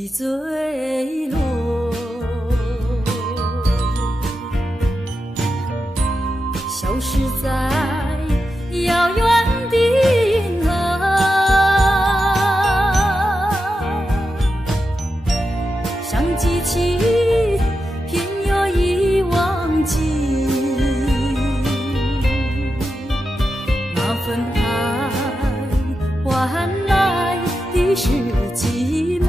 的坠落，消失在遥远的银河，像机器偏又已忘记那份爱换来的是寂寞。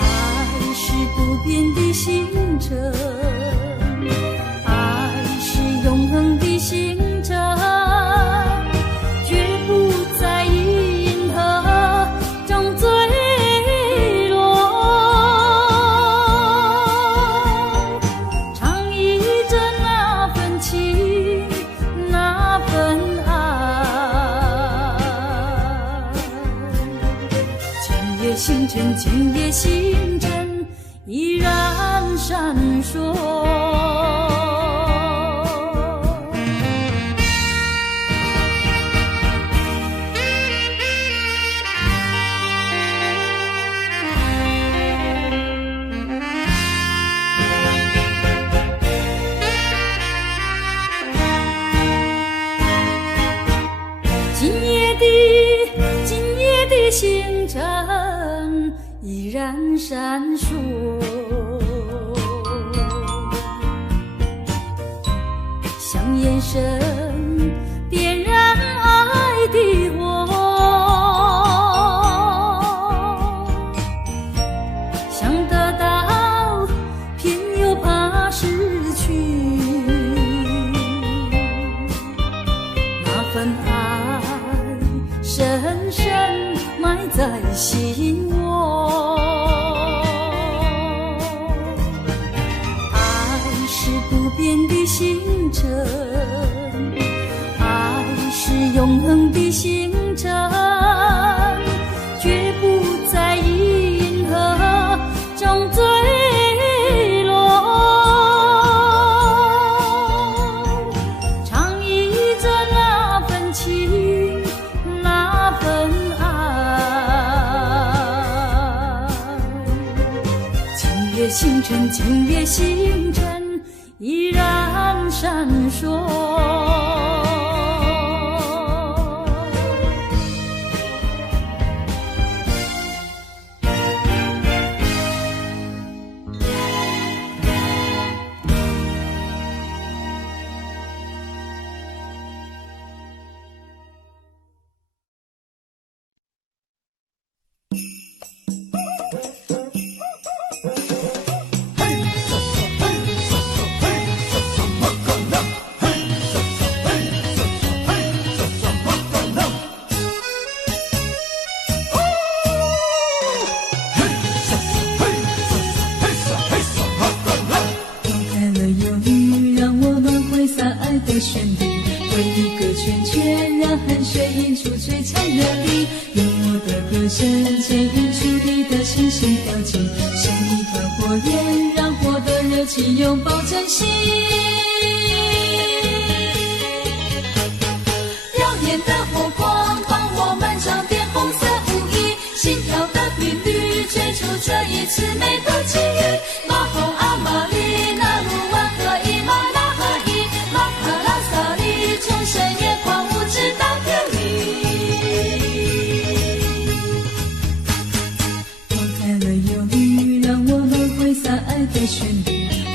爱是不变的星辰，爱是永恒的星辰，绝不在银河中坠落。唱忆着那份情，那份爱。今夜星辰，今夜星辰依然闪烁。今夜的星辰依然闪烁，像眼神点燃爱的火，想得到偏又怕失去，那份爱深深埋在心窝。爱是不变的星辰，爱是永恒的星辰，绝不在银河中坠落。唱忆着那份情，那份爱。今夜星辰，今夜星辰依然闪烁。的旋律，为一个圈圈，让汗水映出璀璨热力。用我的歌声牵引出你的星星跳进，生一团火焰，让火的热情拥抱真心。耀眼的火光帮我们装点红色舞衣，心跳的频率追逐这一次美的际遇。马红阿玛丽那鲁湾和伊玛拉合一，马卡拉萨里从深夜狂舞直到天明。放开了忧虑，让我们挥洒爱的旋律，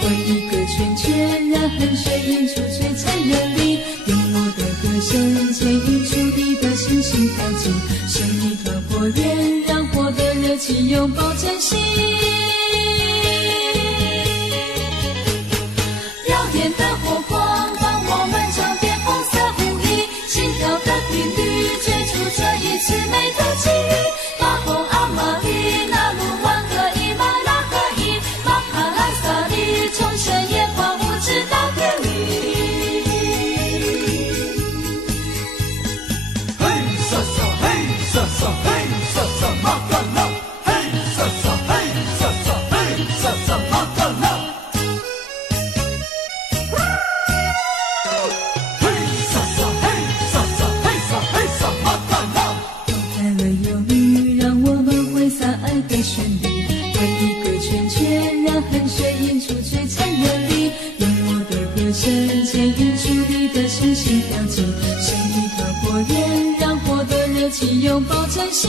为一个圈圈，让汗水映出璀璨热力。用我的歌声牵引出你的星星跳进，生一团火焰，让火的热情拥抱真心。耀眼的火光帮我们装点红色舞衣，心跳的频率追逐这一次美的际遇。马红阿玛丽那鲁湾和伊玛拉合一，马卡拉萨里从深夜狂舞直到天明。嘿沙沙嘿沙沙嘿沙沙马卡拉嘿沙沙圈圈，让汗水映出璀璨热力，用我的歌声牵引出你的心心跳进，生一团火焰，让火的热情拥抱晨曦。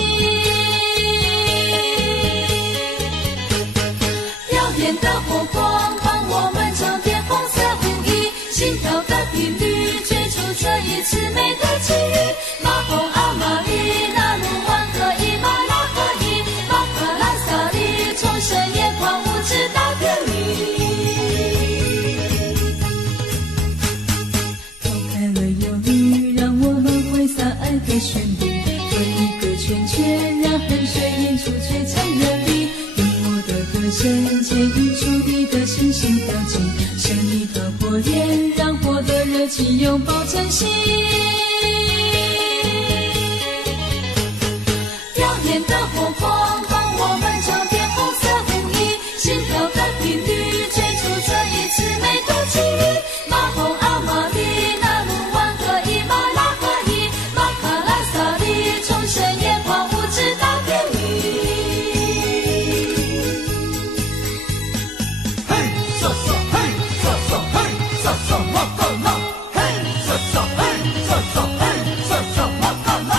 耀眼的火光帮我们装点红色舞衣，心跳的频率追逐这一次美的际遇。马洪阿玛利那鲁旺和伊玛拉合一，马卡拉萨利众生眼眶无知大典礼。抛开了忧虑，让我们挥洒爱的旋律，为一个圈圈，让汗水映出璀璨热力，用我的歌声牵引出你的心心跳进，生一团火焰，让火的热情拥抱晨曦。耀眼的火光帮我们装点红色舞衣，心跳的频率追逐这一次美的际遇。马洪阿玛利那鲁旺和伊玛拉合一，马卡拉萨利众生眼眶无知大典礼。嘿，瑟瑟嘿，瑟瑟嘿，瑟瑟马卡拉，嘿，瑟瑟嘿，瑟瑟嘿，瑟瑟马卡拉。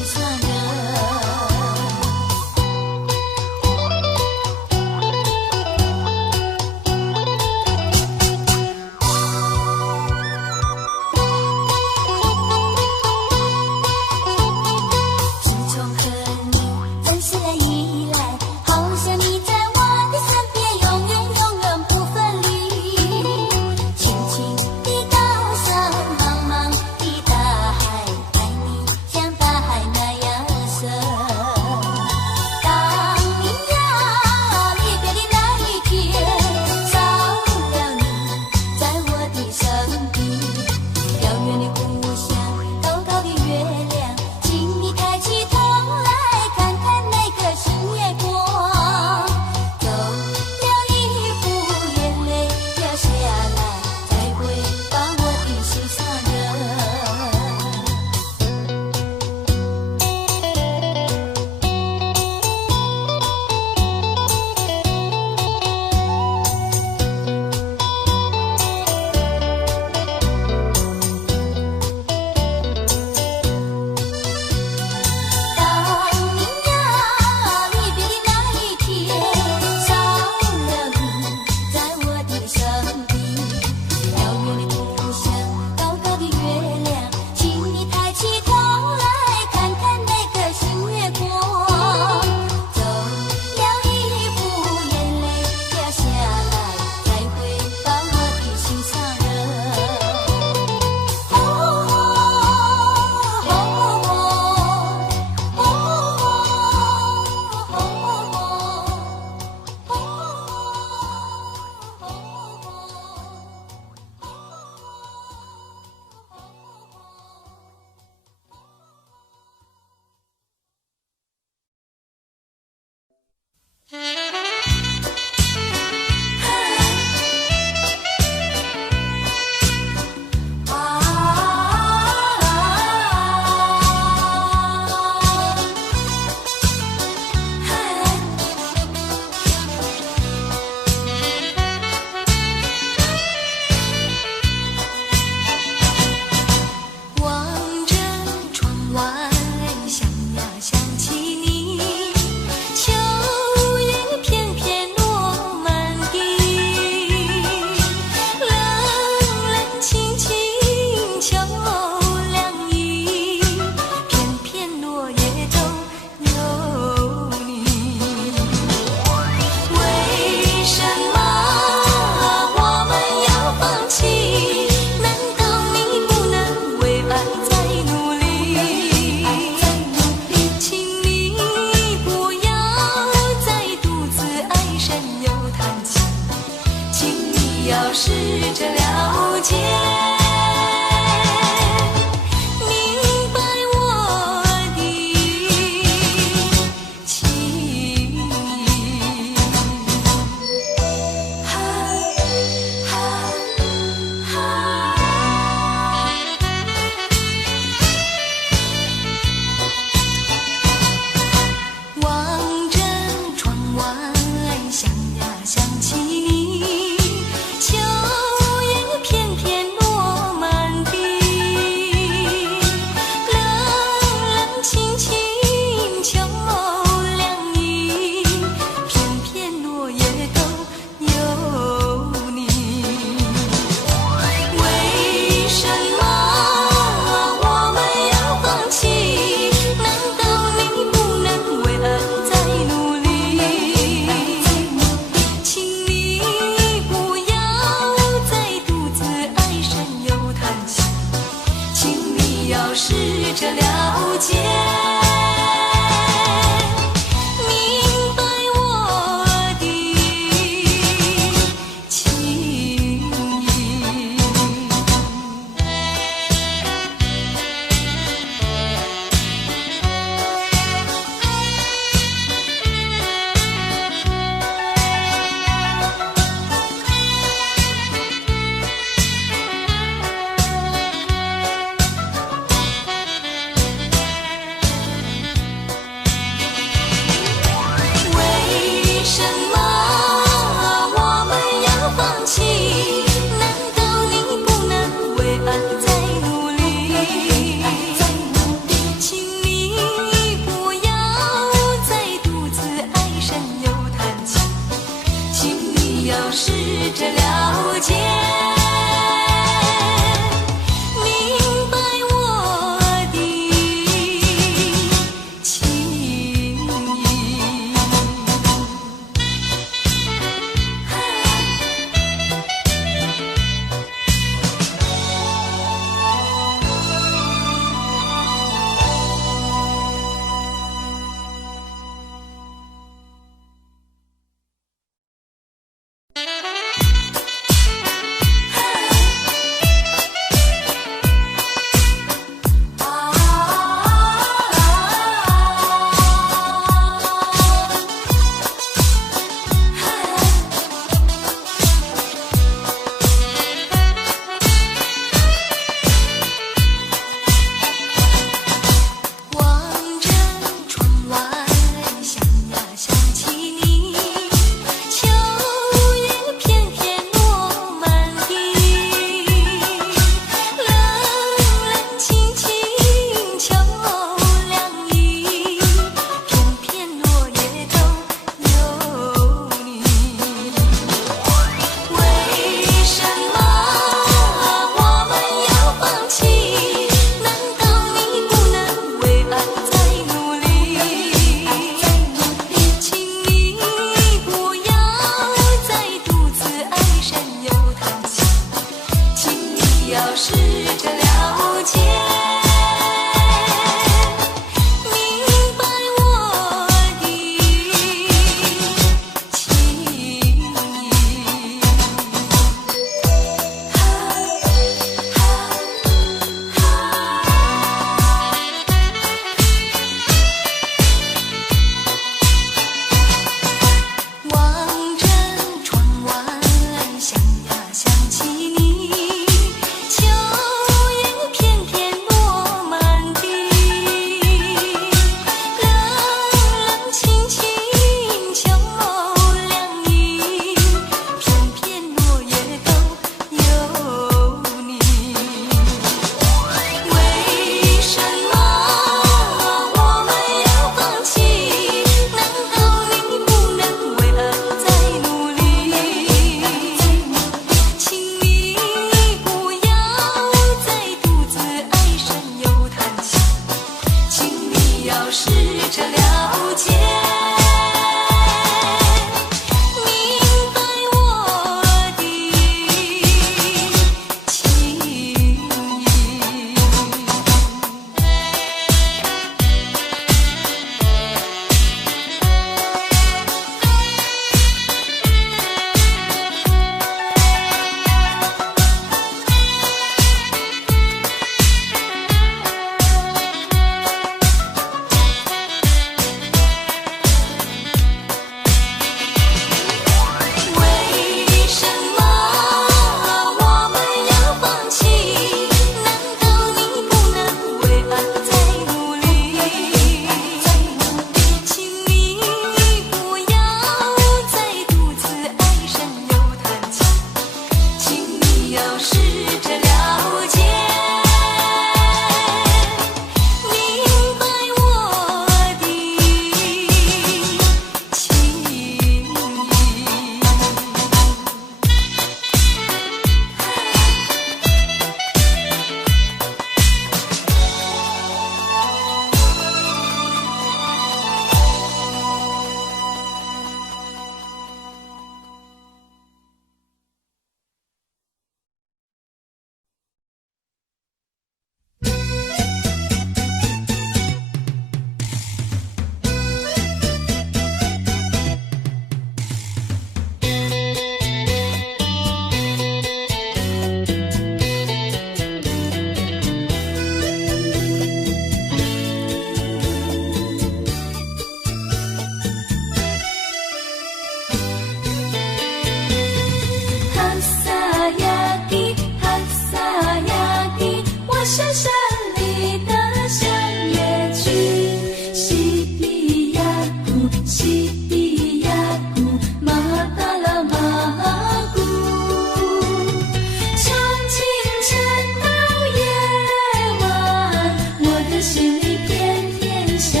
里偏偏想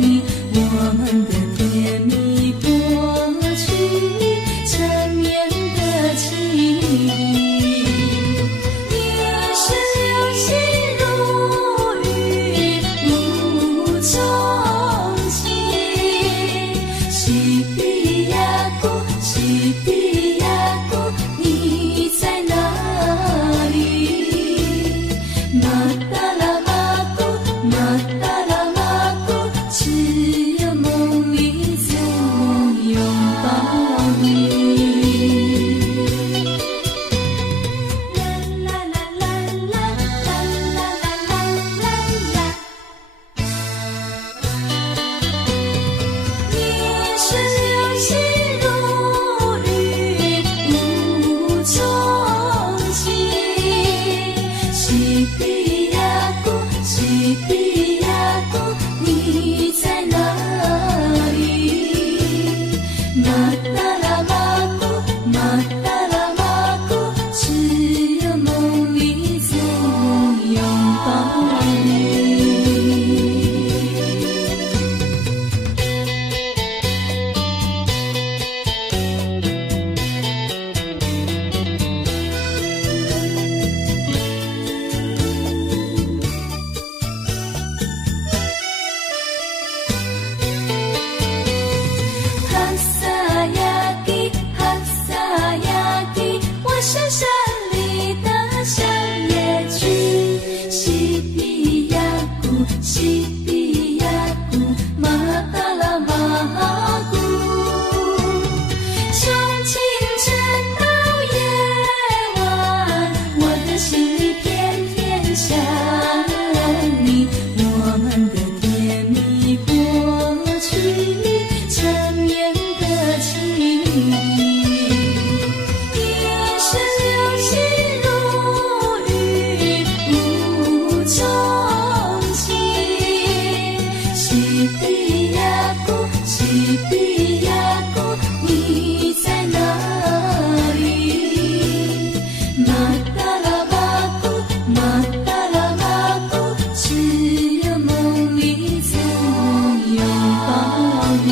你，我们的甜蜜过去，缠绵的情谊。你是流星如雨无踪迹，西比亚古，西比亚古，你在哪里？马达拉马古，马达拉马古，只有梦里才能拥抱你。啦啦啦啦啦啦啦啦啦啦。你是流星如雨无踪迹，西比亚古，西比亚古，你在哪里？马达拉马古，马达拉马古，只有梦里才能拥抱你。哈萨雅迪，哈萨雅迪，我是山里的小野菊。西比亚古，西比亚古，马达拉马古。从清晨到夜晚，我的心里偏偏想你，我们的甜蜜过去，缠绵的情谊。你是流星如雨无踪迹，西比亚古，西比亚古，你在哪里？马达拉马古，马达拉马古，只有梦里才能拥抱你。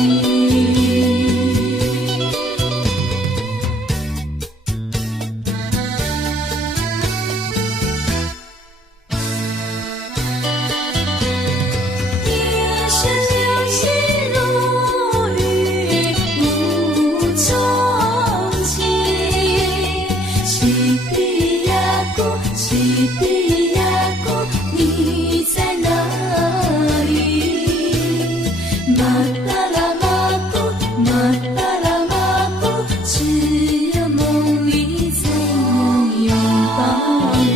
你是流星如雨无踪迹，西比亚古，西比亚古，你在哪里？马达拉马古，马达拉马古，只有梦里才能拥抱你。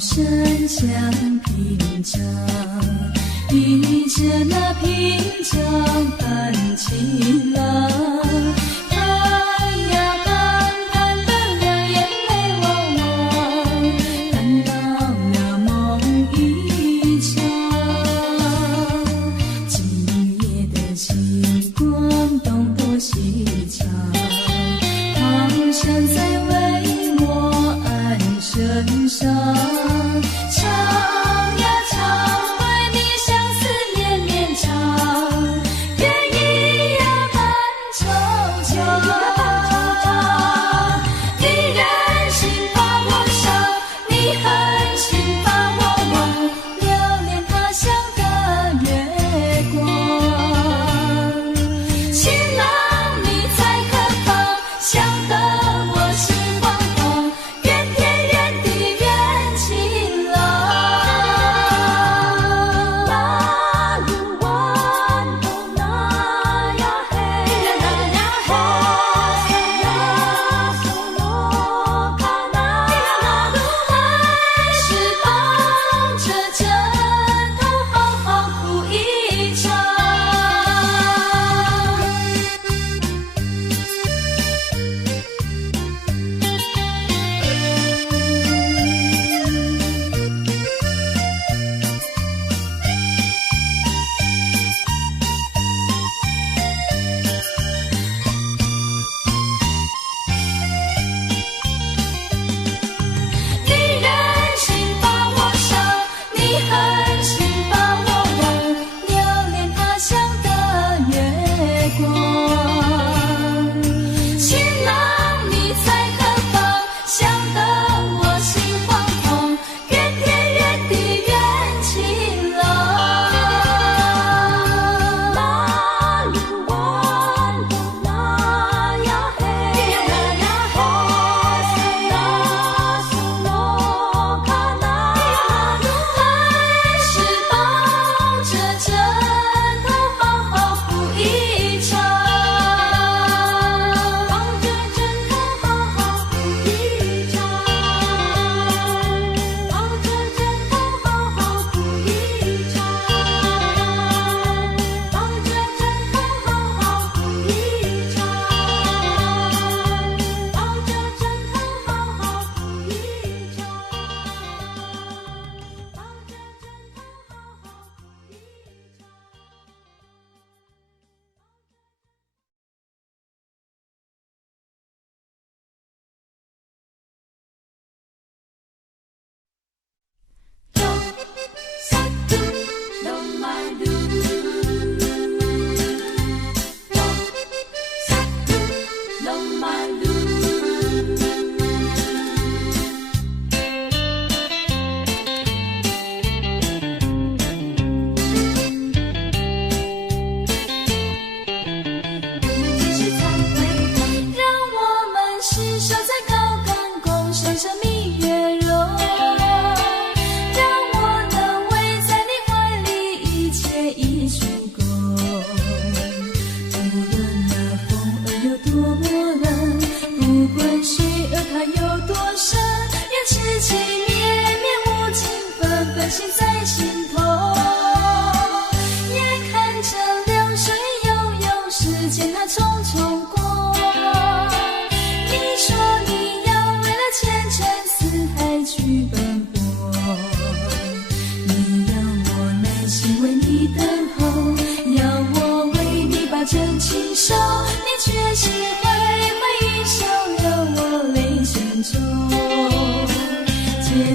山相平常，迎着那平常般晴朗，看呀看，看得了眼泪汪汪，看到了梦一场。今夜的星光东躲西藏，好像在为我安身上。唱呀唱，为你相思绵绵长，月一呀伴惆怅。你忍心把我伤，你狠心把我忘，留恋他乡的月光。情郎你在何方？想得我心慌慌，怨天怨地。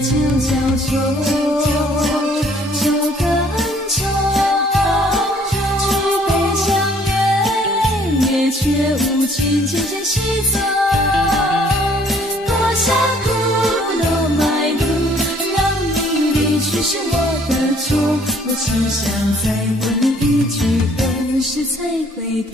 酒浇愁，酒更愁。举杯相约，月却无情渐渐西走。多少苦乐埋路，让你离去是我的错。我只想再问一句，何时才回头？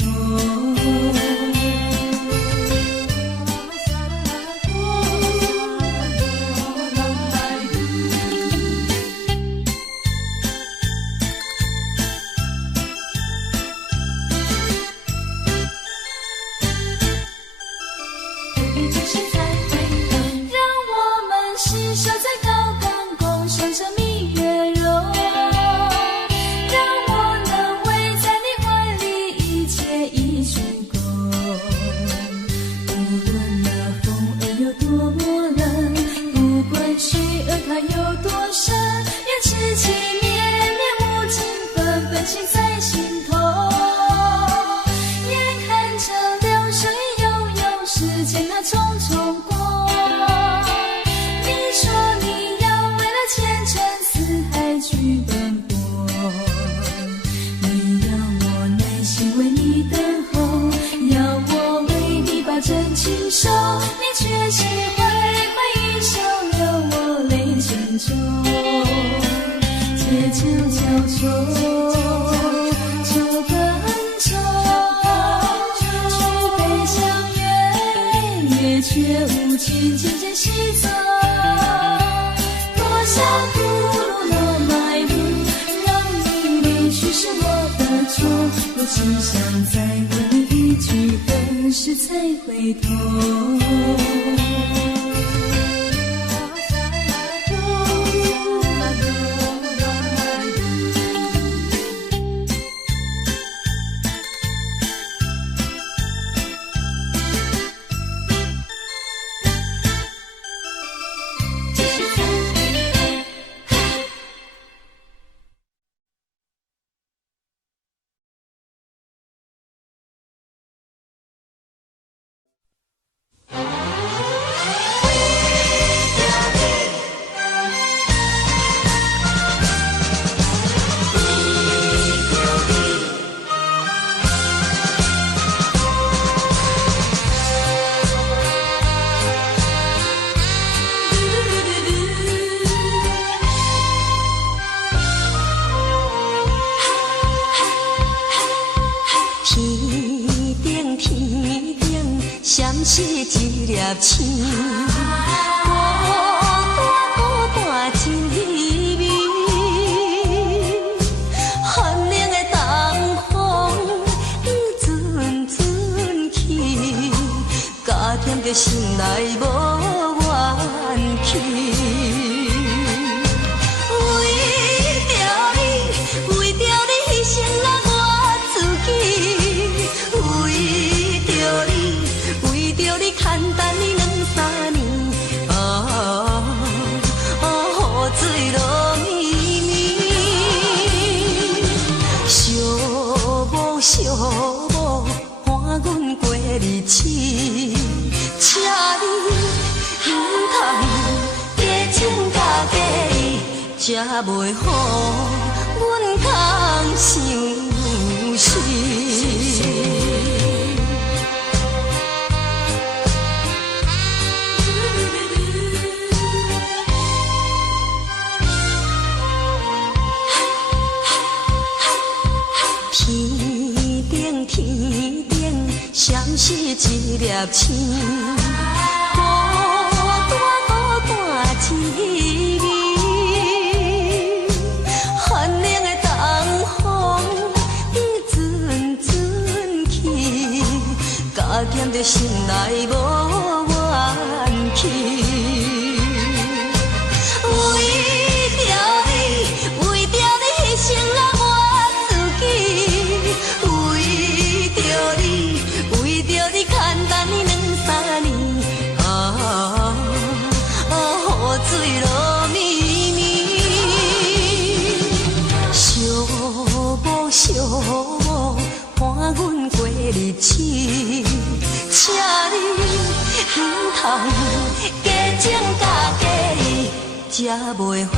才袂好，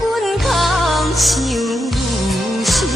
阮空想死。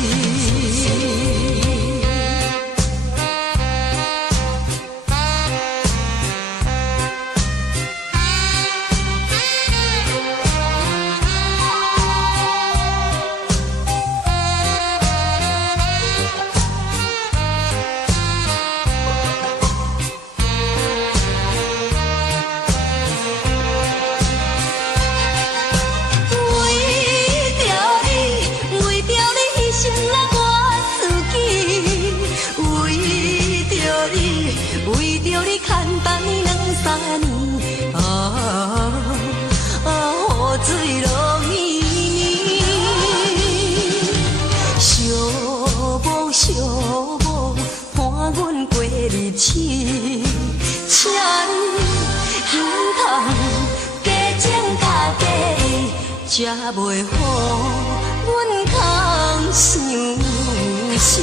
才袂好，阮空想死。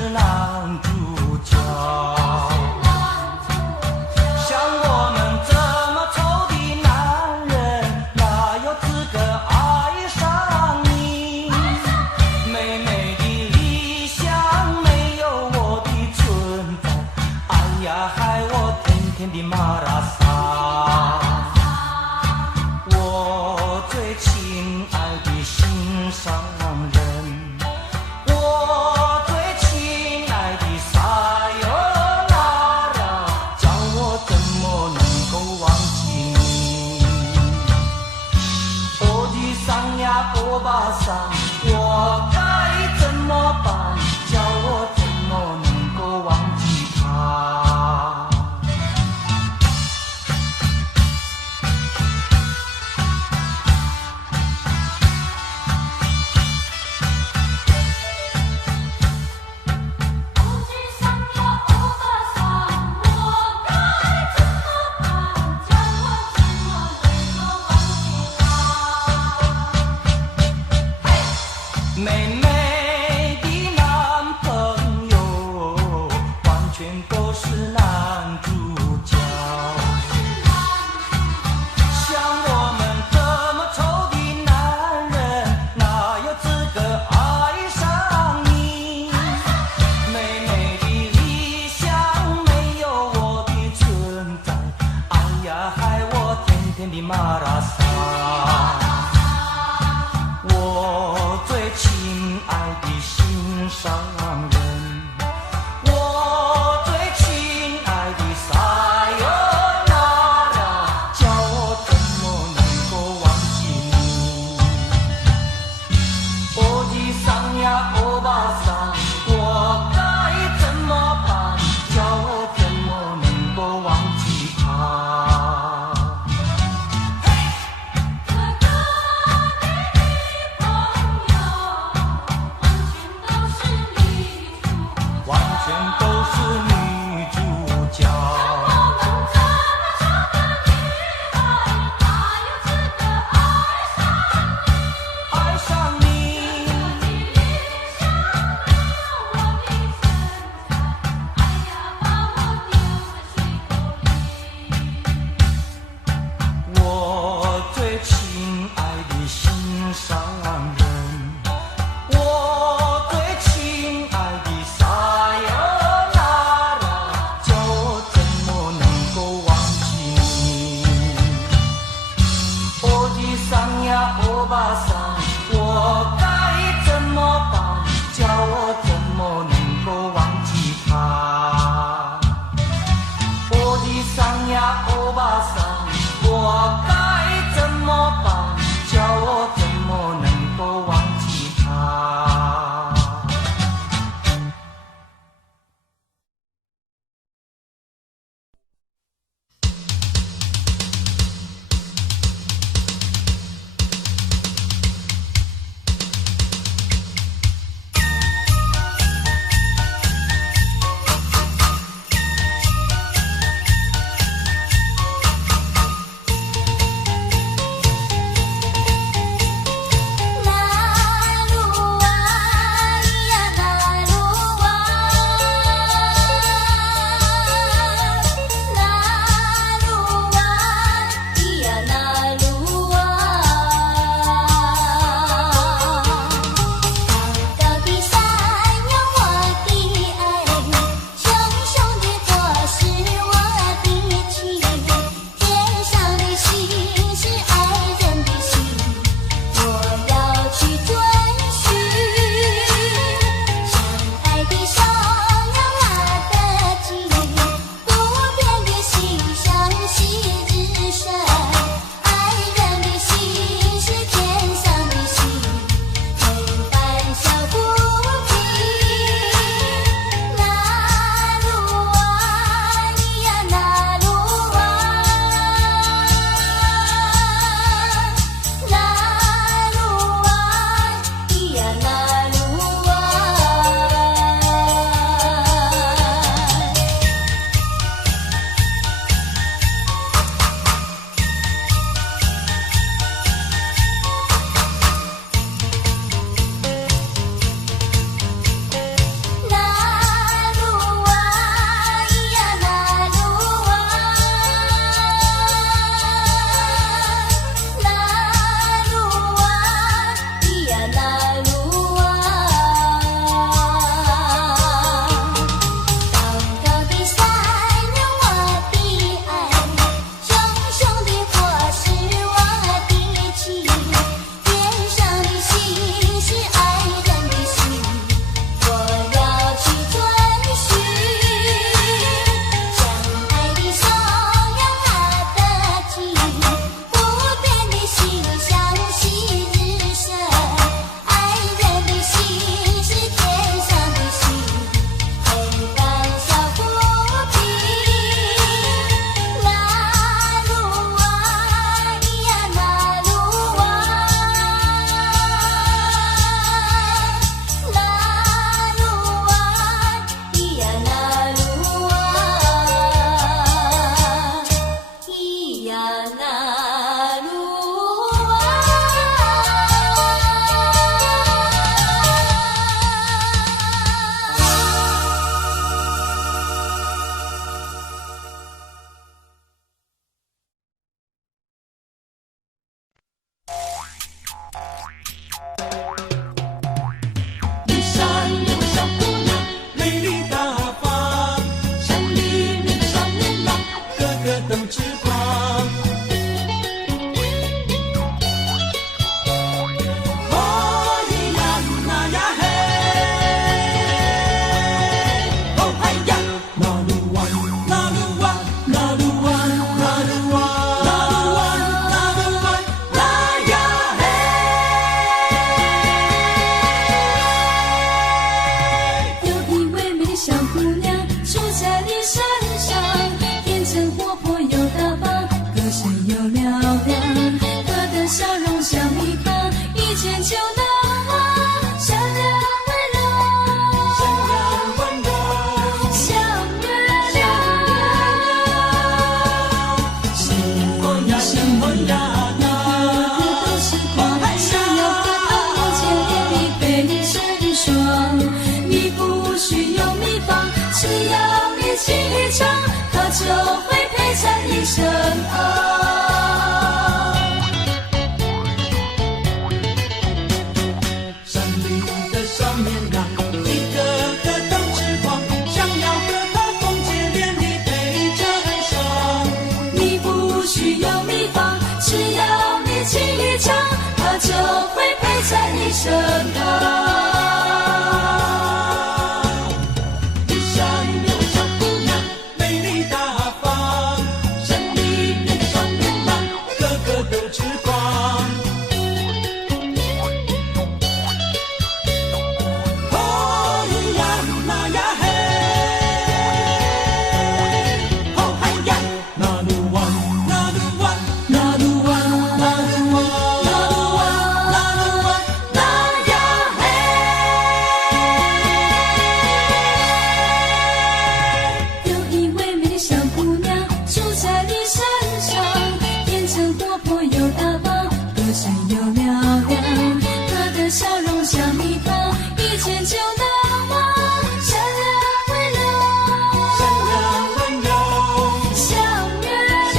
是男主角。像我们这么丑的男人，哪有资格爱上你？美美的理想没有我的存在，哎呀，害我天天的马拉撒。我最亲爱的心上人，我最亲爱的撒尤那拉，叫我怎么能够忘记你？欧吉桑呀，欧巴桑，我该怎么办？叫我怎么能够忘记他？美美的男朋友，完全都是男主角。像我们这么丑的男人，哪有资格爱上你？美美的理想没有我的存在，哎呀，害我天天的马拉撒。我最亲爱的心上人，我最亲爱的撒尤那拉，叫我怎么能够忘记你？欧吉桑呀，欧巴桑，我该怎么办？叫我怎么能够忘记他？完全都是女主角。爱上你，我最亲爱的心上人，我最亲爱的撒尤那要你轻一唱，它就会陪伴一生山里的小绵羊，一个个都痴狂，想要和它共结连理陪着很爽。你不需要秘方，只要你轻一唱，它就会陪伴一生一山有小姑娘，美丽大方，山里面的小绵羊，个个都痴狂。哦咿呀那呀嘿，哦嗨呀，那鲁哇那鲁哇那鲁哇那鲁哇那鲁哇那鲁哇那呀嘿。有一位美丽小姑娘住在你身上，天真活泼又大方，个性又嘹亮。她的笑容像蜜糖，一见就难忘。善良温柔，善良温柔，像月亮。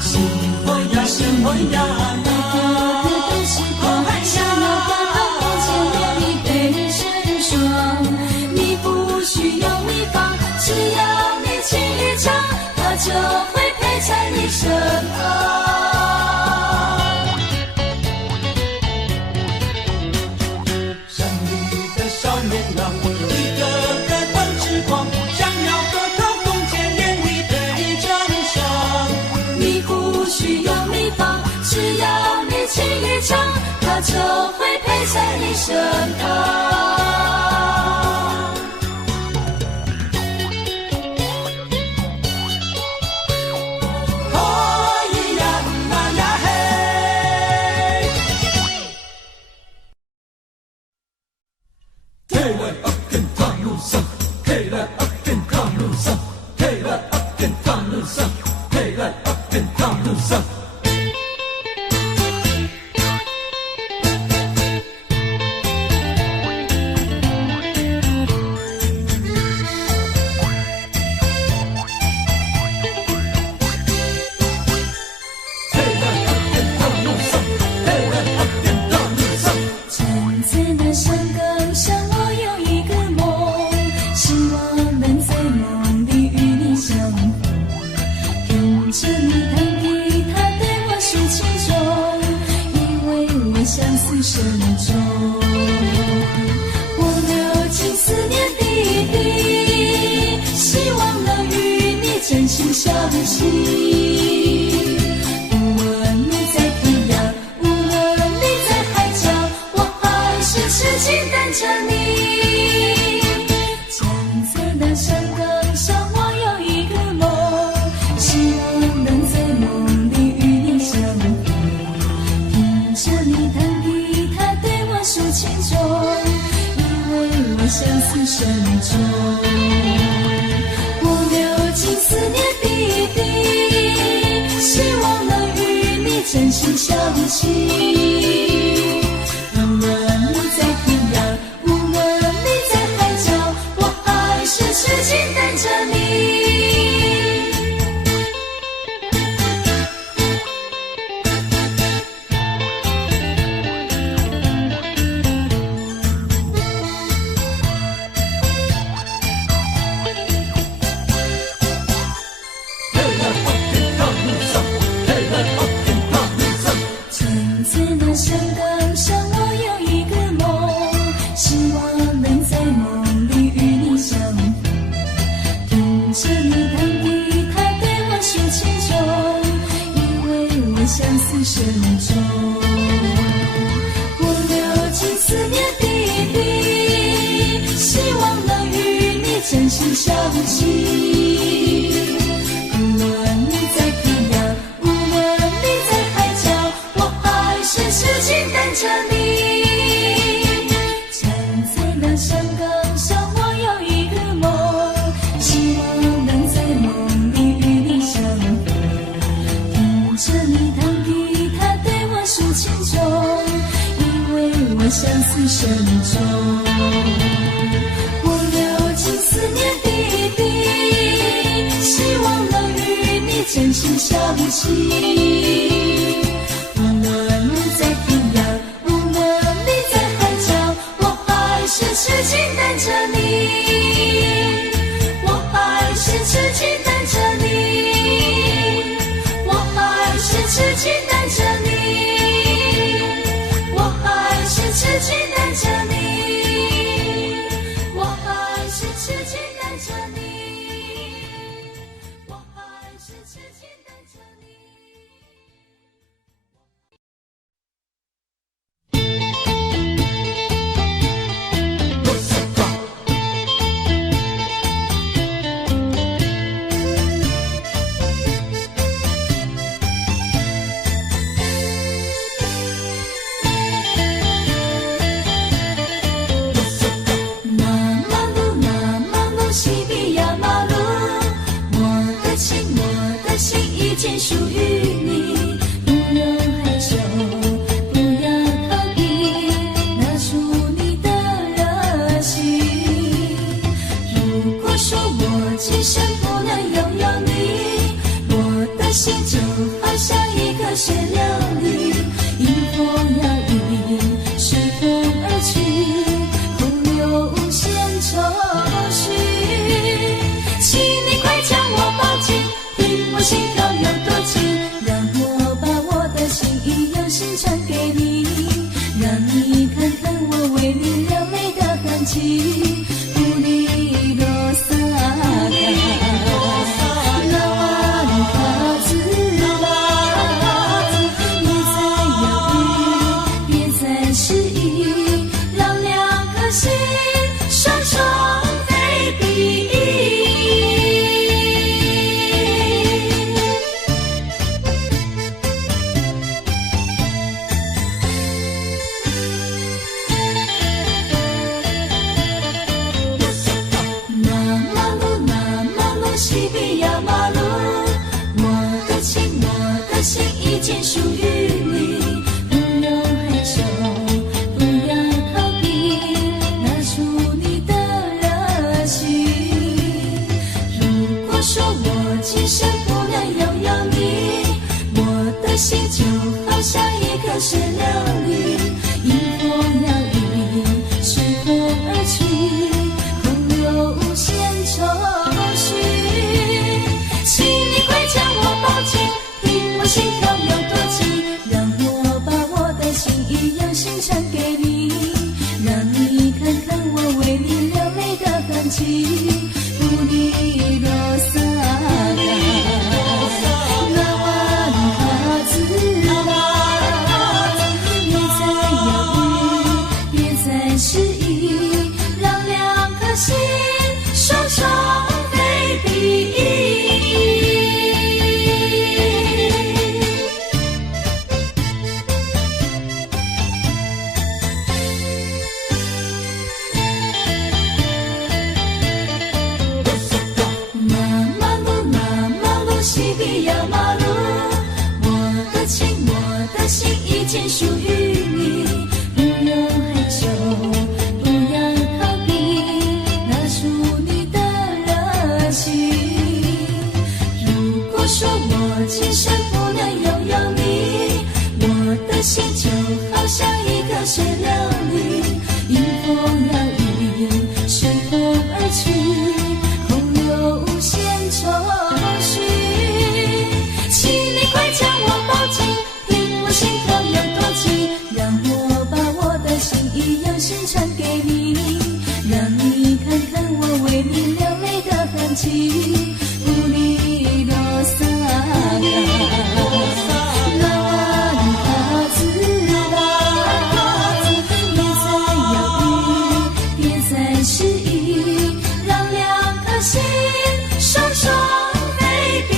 心会呀心会呀个个都是狂，想要和她共结连理陪成双。你不需要秘方，只要你轻一唱，它就会陪在你身山里的小绵羊，一个个都痴狂，想要和它共结连理陪着很爽。你不需要秘方，只要你轻一唱，它就会陪在你身哦咿呀那呀嘿。Taylor again 趟路上 Taylor again 趟路上 Taylor again 趟路上 Taylor again 趟路上。站在那山岗上，我有一个梦，希望能在梦里与你相逢。跟着你弹吉他，对我诉情衷，因为我相思深重。我流尽思念滴滴，希望能与你真心相惜。无论你在天涯，无论你在海角，我还是痴情等着你。站在那山岗上，我有一个梦，希望能在梦里与你相逢。听着你弹吉他，对我诉情衷，因为我相思深重。我流尽思念滴滴，希望能与你真心相惜。无论你在天涯，无论你在海角，我还是痴情等着你。站在那山岗上，我有一个梦，希望能在梦里与你相逢。听着你弹吉他，对我诉情衷，因为我相思深重。我流尽思念滴滴，希望能与你真心相惜。无论你在天涯，无论你在海角，我还是痴情等着你。站在那山岗上，我有一个梦，希望能在梦里与你相逢。听着你弹吉他，对我诉情衷，因为我相思深重。相信。无论你在天涯，无论你在海角，我还是痴情等着你，我还是痴情等着你，我还是痴情等着你，我还是痴情等着你，我还是痴情等着你，我还是痴情等着你。仅属于你，不用害羞，不要逃避，拿出你的热情。如果说我今生不能拥有你，我的心就好像一颗雪琉璃，迎风摇曳，随风而去，空留无限愁绪。请你快将我抱紧，听我心跳有多情，让我把我的心意用心传给你，让你看看我为你流泪的痕迹。不离罗萨卡，拉瓦里卡兹，别再犹豫，别再迟疑，让两颗心双双飞比。西比亚马路，我的情，我的心已经属于你，不用害羞，不要逃避，拿出你的热情。如果说我今生不能拥有你，我的心就好像一颗雪琉璃，迎风摇曳，随风而去，空留无限愁绪。请你快将我抱紧，听我心跳有多情，让我把我的心意用心传给你，让你看看我为你流泪的痕迹。不离罗萨卡，拉瓦里卡兹，别再犹豫，别再迟疑，让两颗心双双飞比。西比亚马路，我的情，我的心已经属于你，不用害羞，不要逃避，拿出你的热情。如果说我今生不能拥有你，我的心就好像一颗雪琉璃，迎风摇曳，随风而去，空留无限愁绪。请你快将我抱紧，听我心跳有多情，让我把我的心意用心传给你，让你看看我为你流泪的痕迹。不离罗萨卡，拉瓦里卡兹，别再犹豫，别再迟疑，让两颗心双双飞比。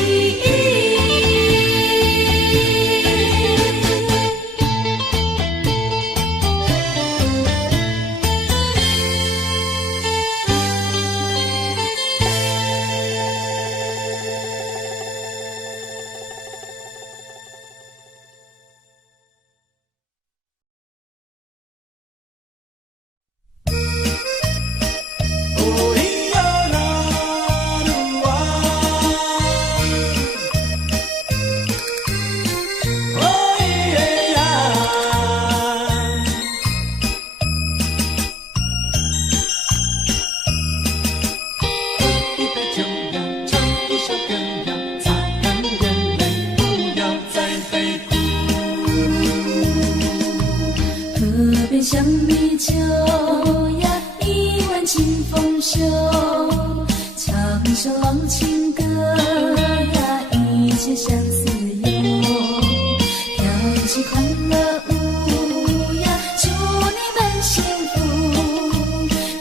清风袖，唱首老情歌呀，一切相思忧。跳起快乐舞呀，祝你们幸福，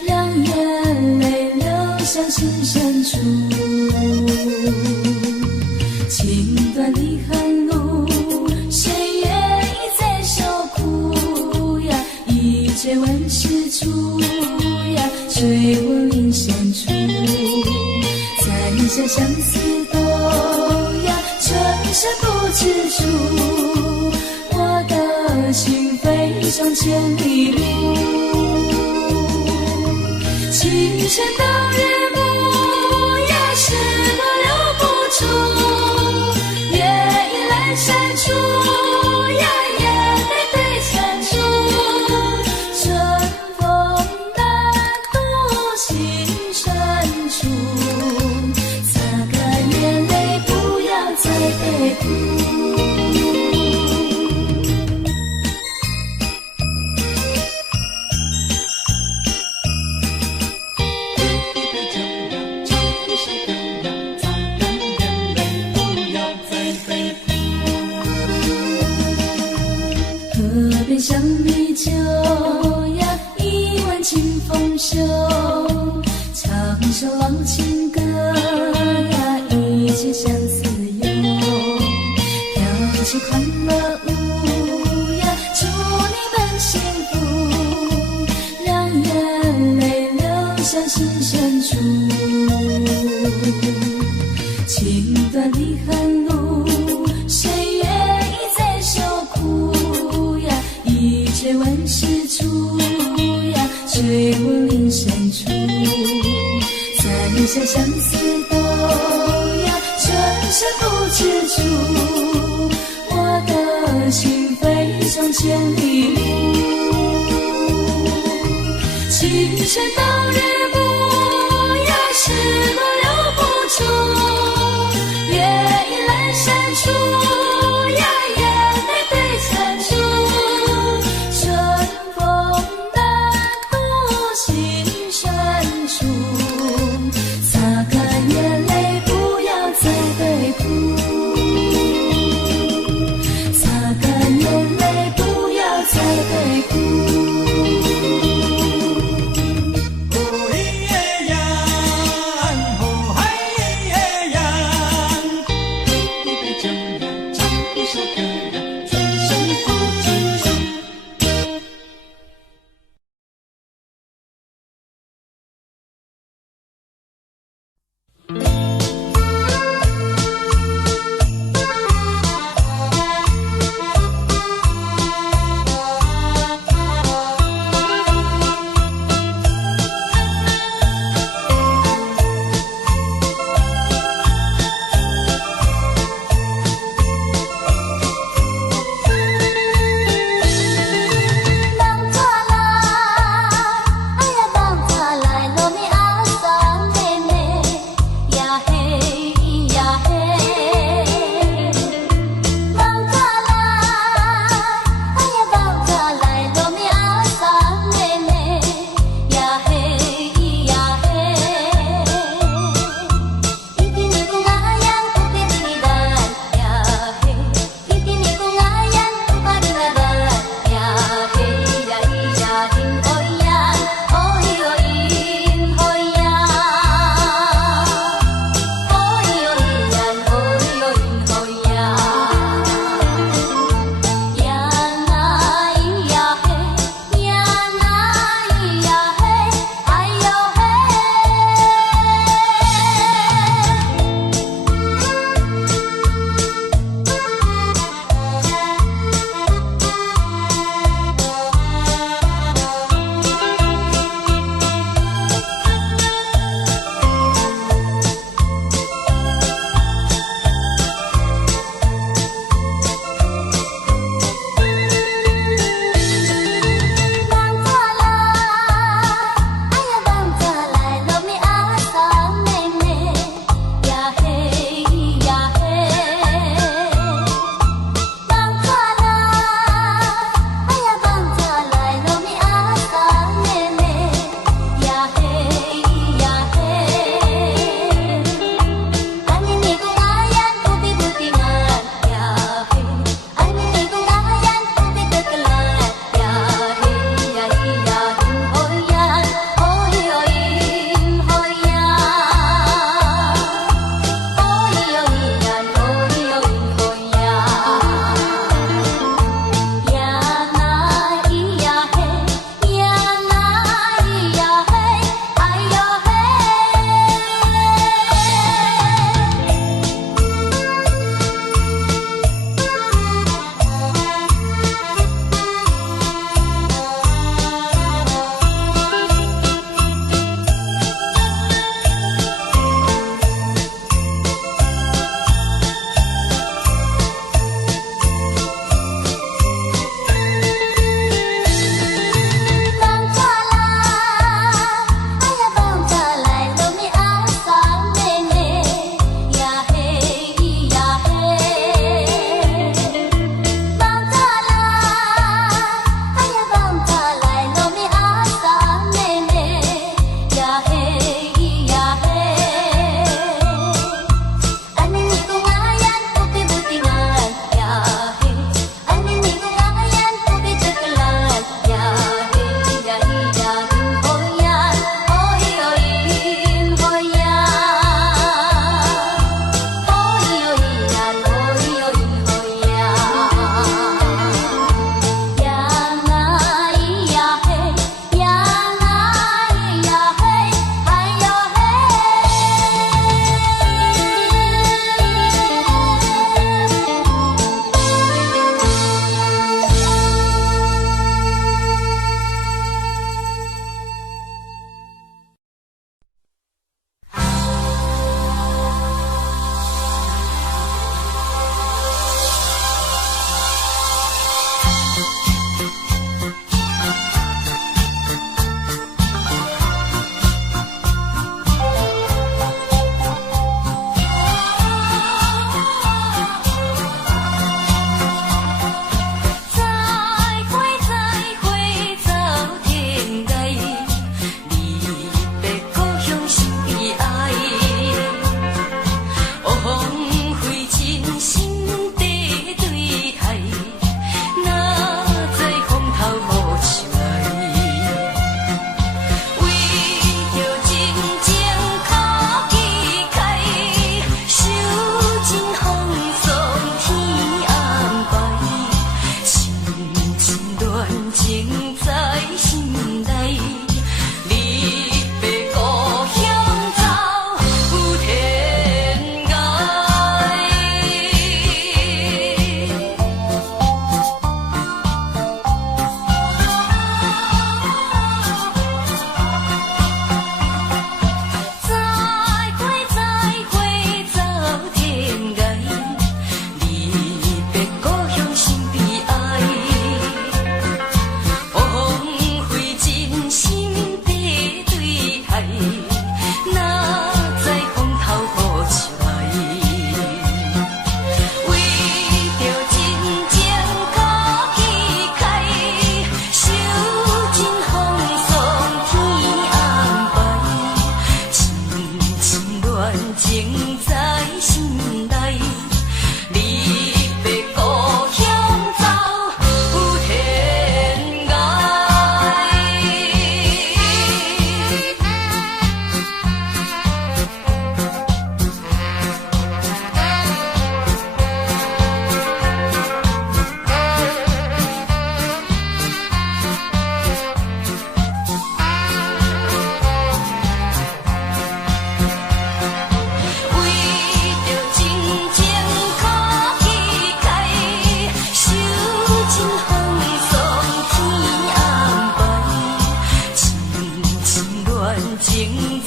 让眼泪流向心深处。情断离恨路，谁愿意再受苦呀？一切万事出呀，追问林深处。攒下相思豆呀，春生不知处。我的心飞上千里路，清晨到日暮呀，是我留不住。月影阑珊处呀，眼泪对残烛。春风难渡心深处，擦干眼泪，不要再悲哭。河边香米酒呀，一碗清风袖，唱首老情歌呀，一切相思忧。跳起快乐舞呀，祝你们幸福，让眼泪流向心深处。情断离恨路，谁愿意再受苦呀？一切万事出呀，追问林深处。攒下相思豆呀，春生不知处。我的心飞上千里路，清晨到日暮呀，是我留不住。月影阑珊处呀，眼泪对残烛。春风难渡心深处，擦干眼泪，不要再悲哭。擦干眼泪，不要再悲哭。不要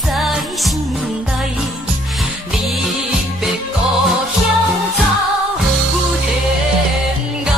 在心内，离别故乡走赴天涯。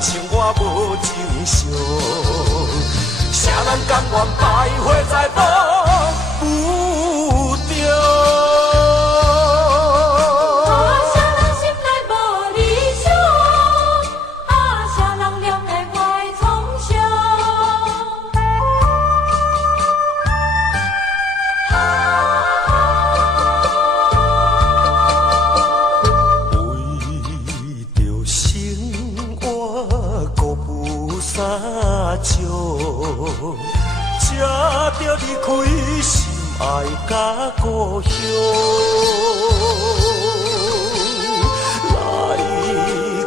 生活无正常，啥人甘愿败花在风雨中？啥人心内无理想？啥人了解我的创伤？为着生活孤负三招，才着离开心爱甲故乡。来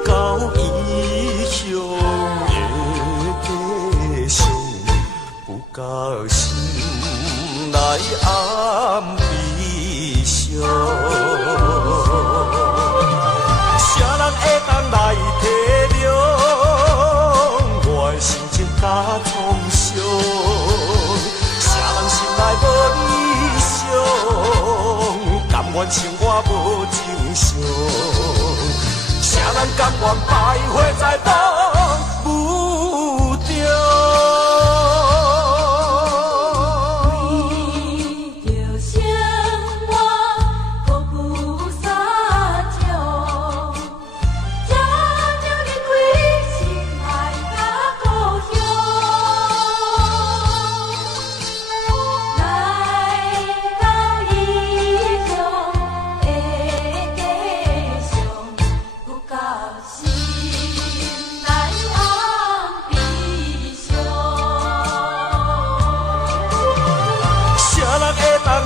到异乡的家乡，不甘心来暗悲伤。啥人会当来体谅我的心情甲创伤？啥人心内无理想，甘愿生活无正常？啥人甘愿败花在风雨中？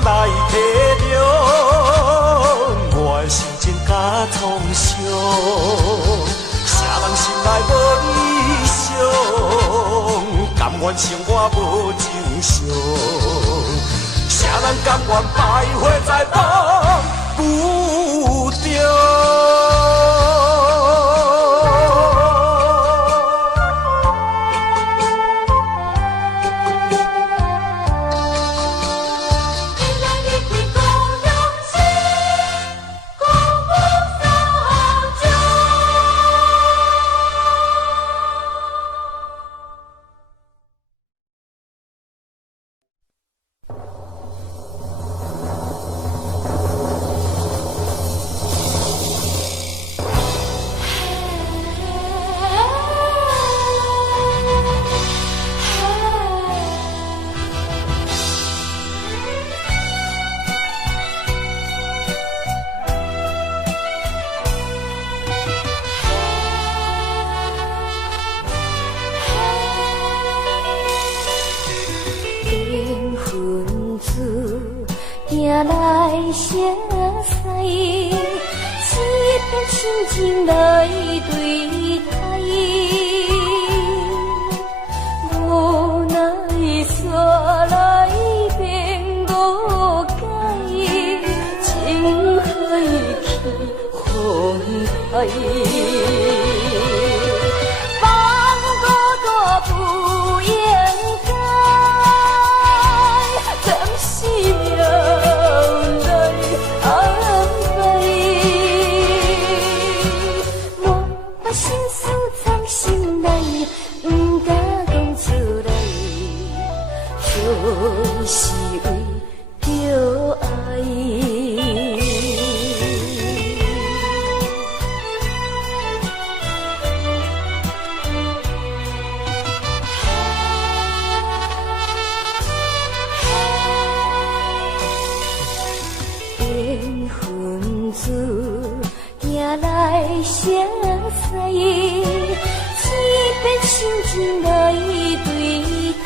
来体谅我的心情甲创伤，啥人心内无理想，甘愿生活无正常？啥人甘愿败花在风雨中？来相随，只变心情来对待，无奈煞来变无解，情海。放过多不应该，珍惜了来安排。我把心事藏心内，不敢讲出来，就是为着爱。来相随，只变心情来对待，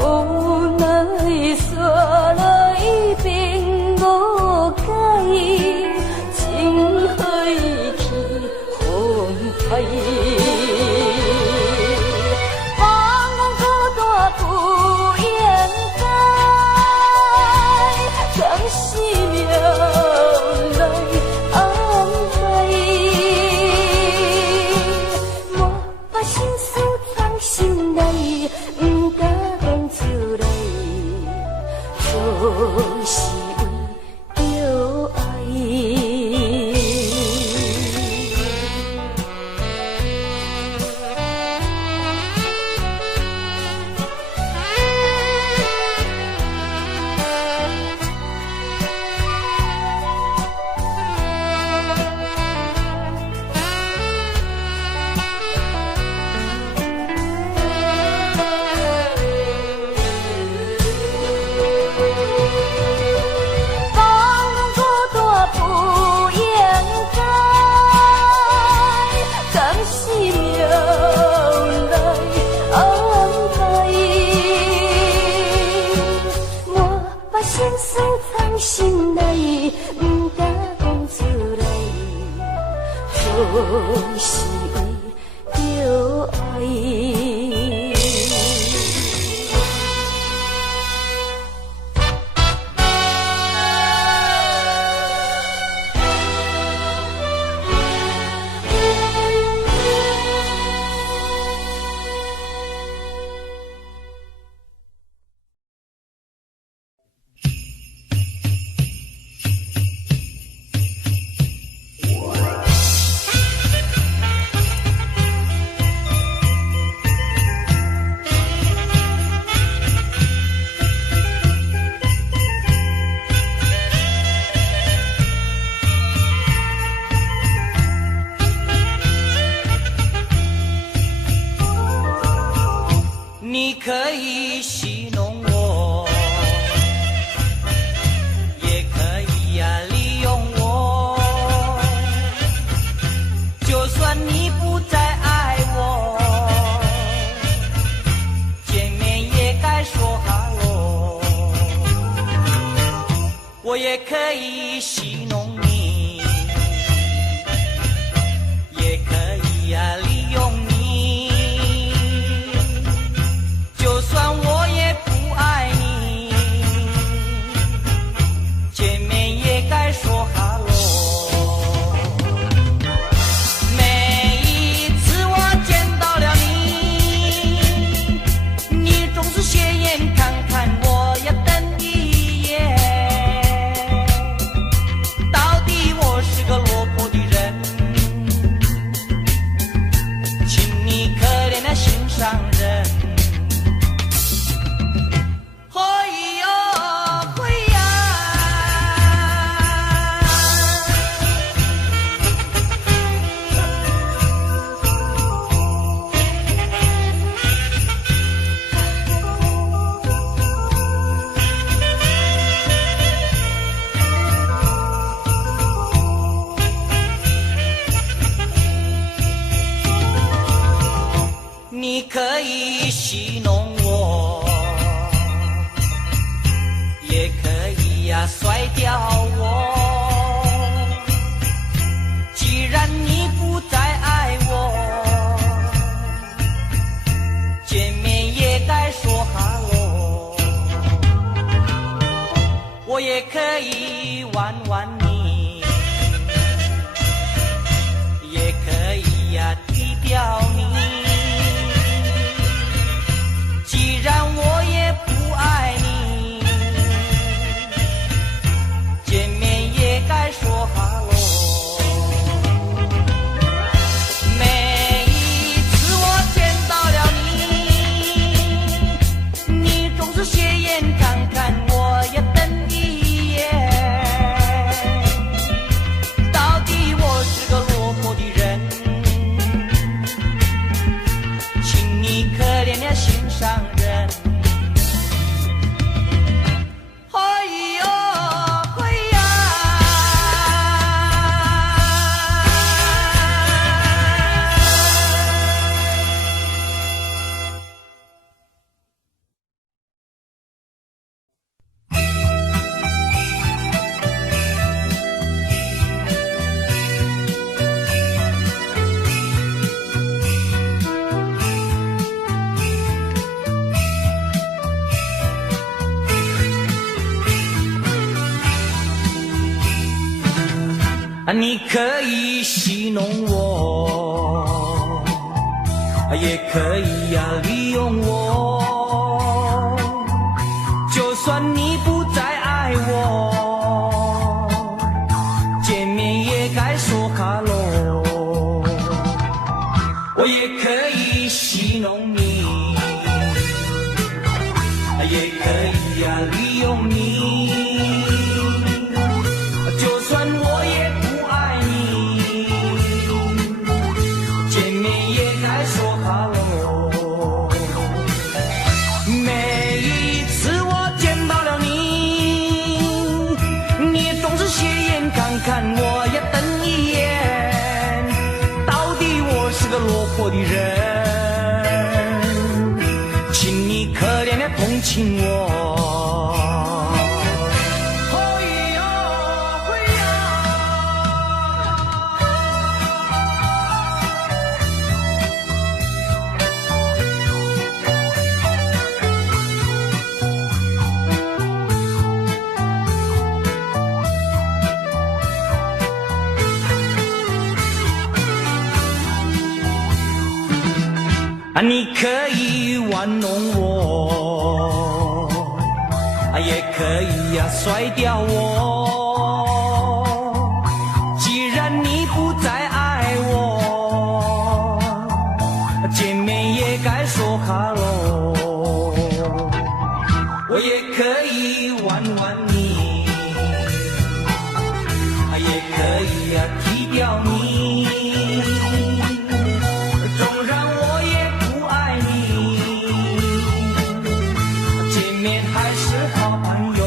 无奈煞来变无解，情海去风台。放我孤单不应该，珍惜了心内不敢讲出来，就是为着爱。你可以戏弄我，也可以利用我，就算你不再爱我，见面也该说哈喽。我也可以戏弄你，也可以利用你，就算我也不爱你，见面也该说哈喽。每一次我见到了你，你总是斜眼看看我呀，瞪一眼。到底我是个落魄的人，请你可怜的心上人。你可以戏弄我，也可以甩掉我。既然你不再爱我，见面也该说哈喽。我也可以玩玩你，你可以戏弄我，也可以利用我，就算你不再爱我，见面也该说哈喽。我也可以戏弄你，也可以利用你，就算我也不爱你，见面也该说哈喽。每一次我见到了你，你总是斜眼看看我，也瞪一眼，到底我是个落魄的人，请你可怜的同情我。你可以玩弄我，也可以甩掉我，既然你不再爱我，见面也该说哈喽。我也可以玩玩你，也可以踢掉你，纵然我也不爱你，见面还是好朋友。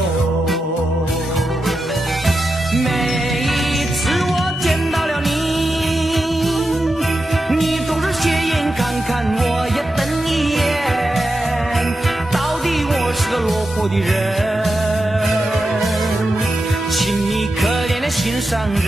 每一次我见到了你，你总是斜眼看看我，也瞪一眼，到底我是个落魄的人，请你可怜的心上人。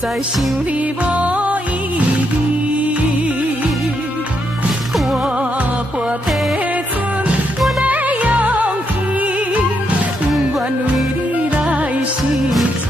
再想你无意义，看破体存阮的勇气，不愿为你来失志。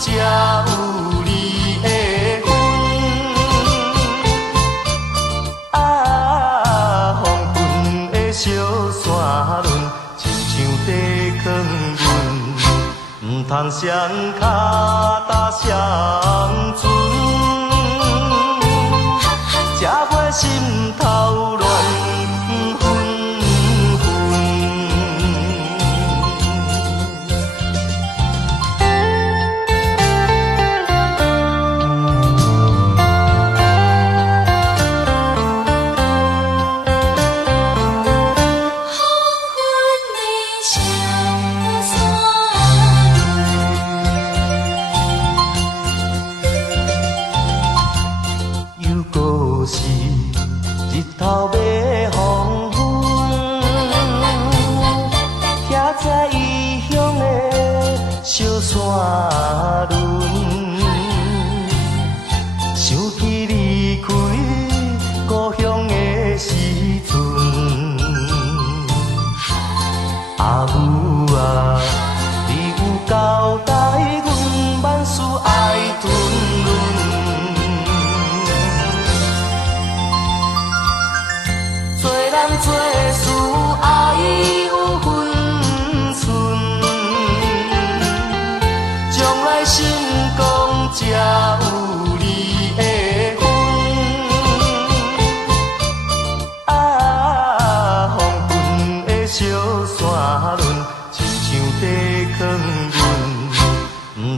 才有你的份。啊，风云的小山峦，亲像地囥阮，唔通双脚踏双船，才袂心头乱。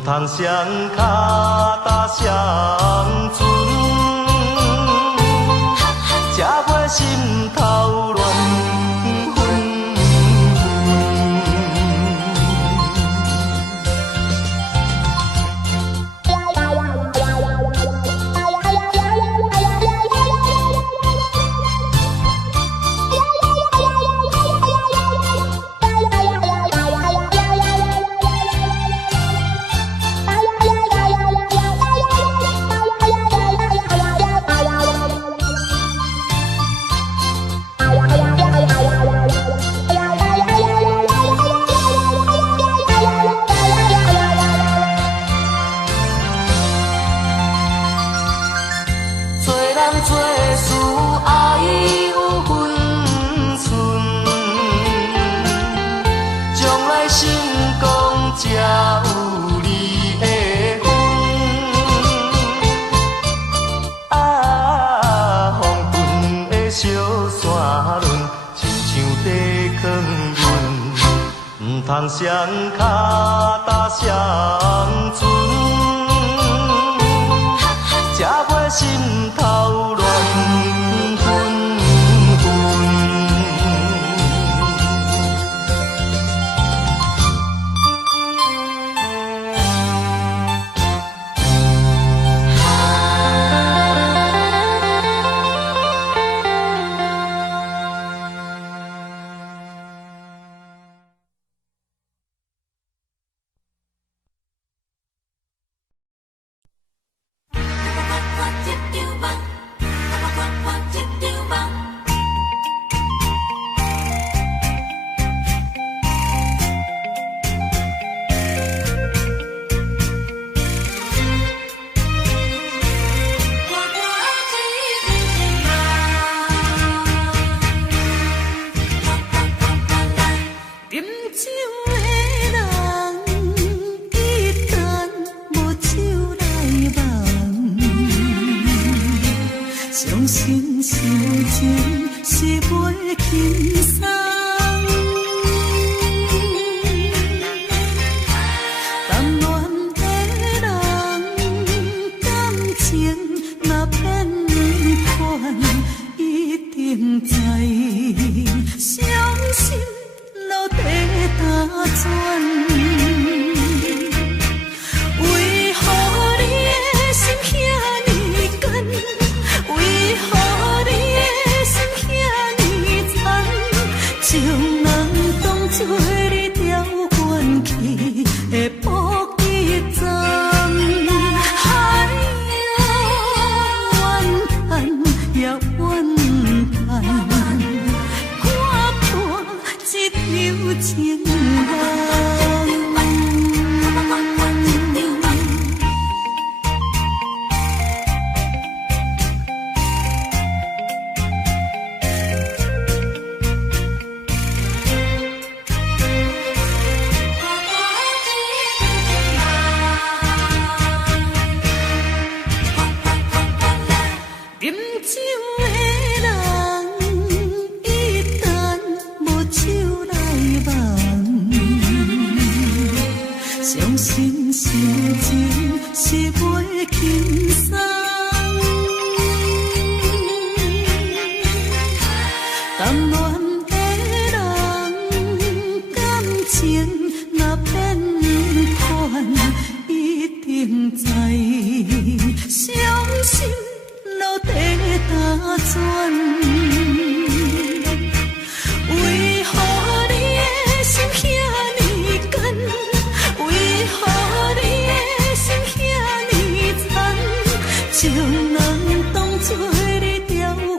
通双脚踏双船，才袂心头乱纷通双脚踏双船，才袂心头乱纷纷。酒的人，一旦无酒来梦，伤心心情是袂轻松。甘愿的人，感情若变款，一定知伤心路底打转。为何你的心遐呢干？为何你的心遐呢残？情人当作你调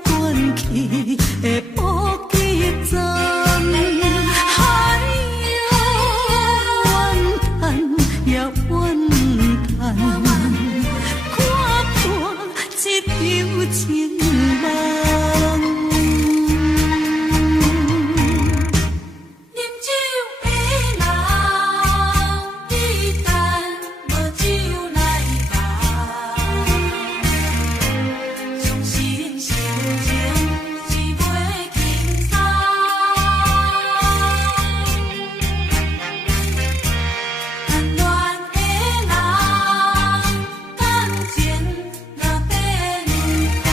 关去的补给站。哎呦，怨叹也怨叹，看破一场情梦。饮酒的人，一旦无酒来梦，伤心心情是袂轻松。甘愿的人，感情若变款，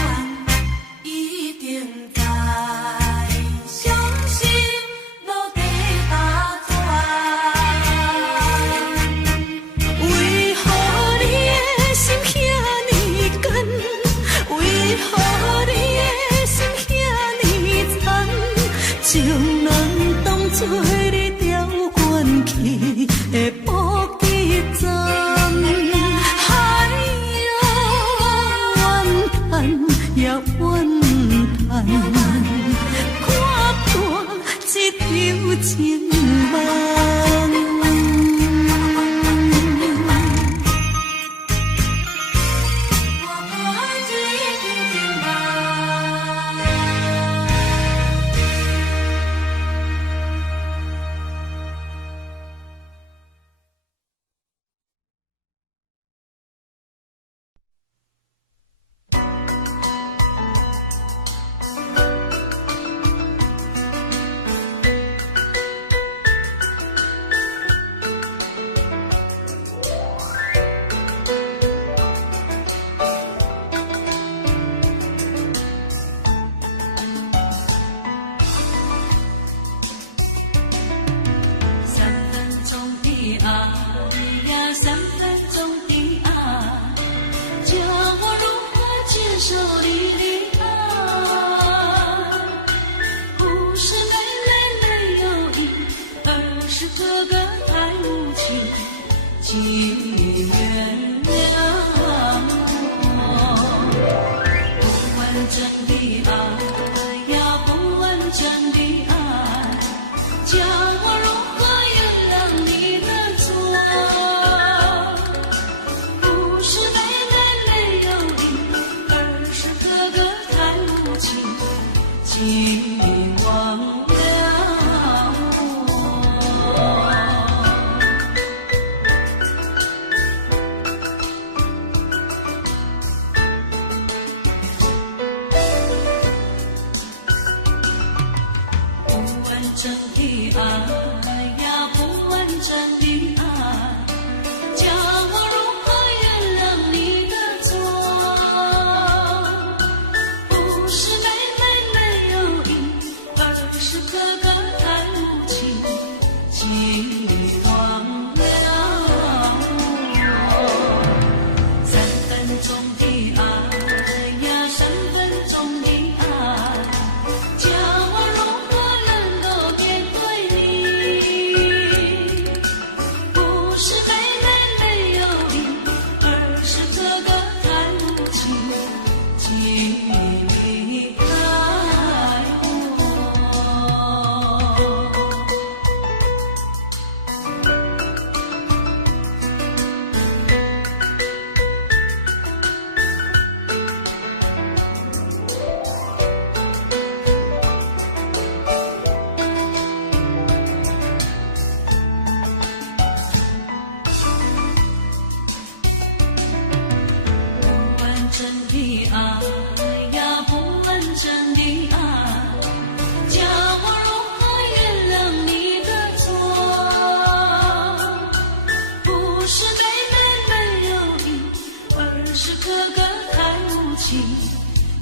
情，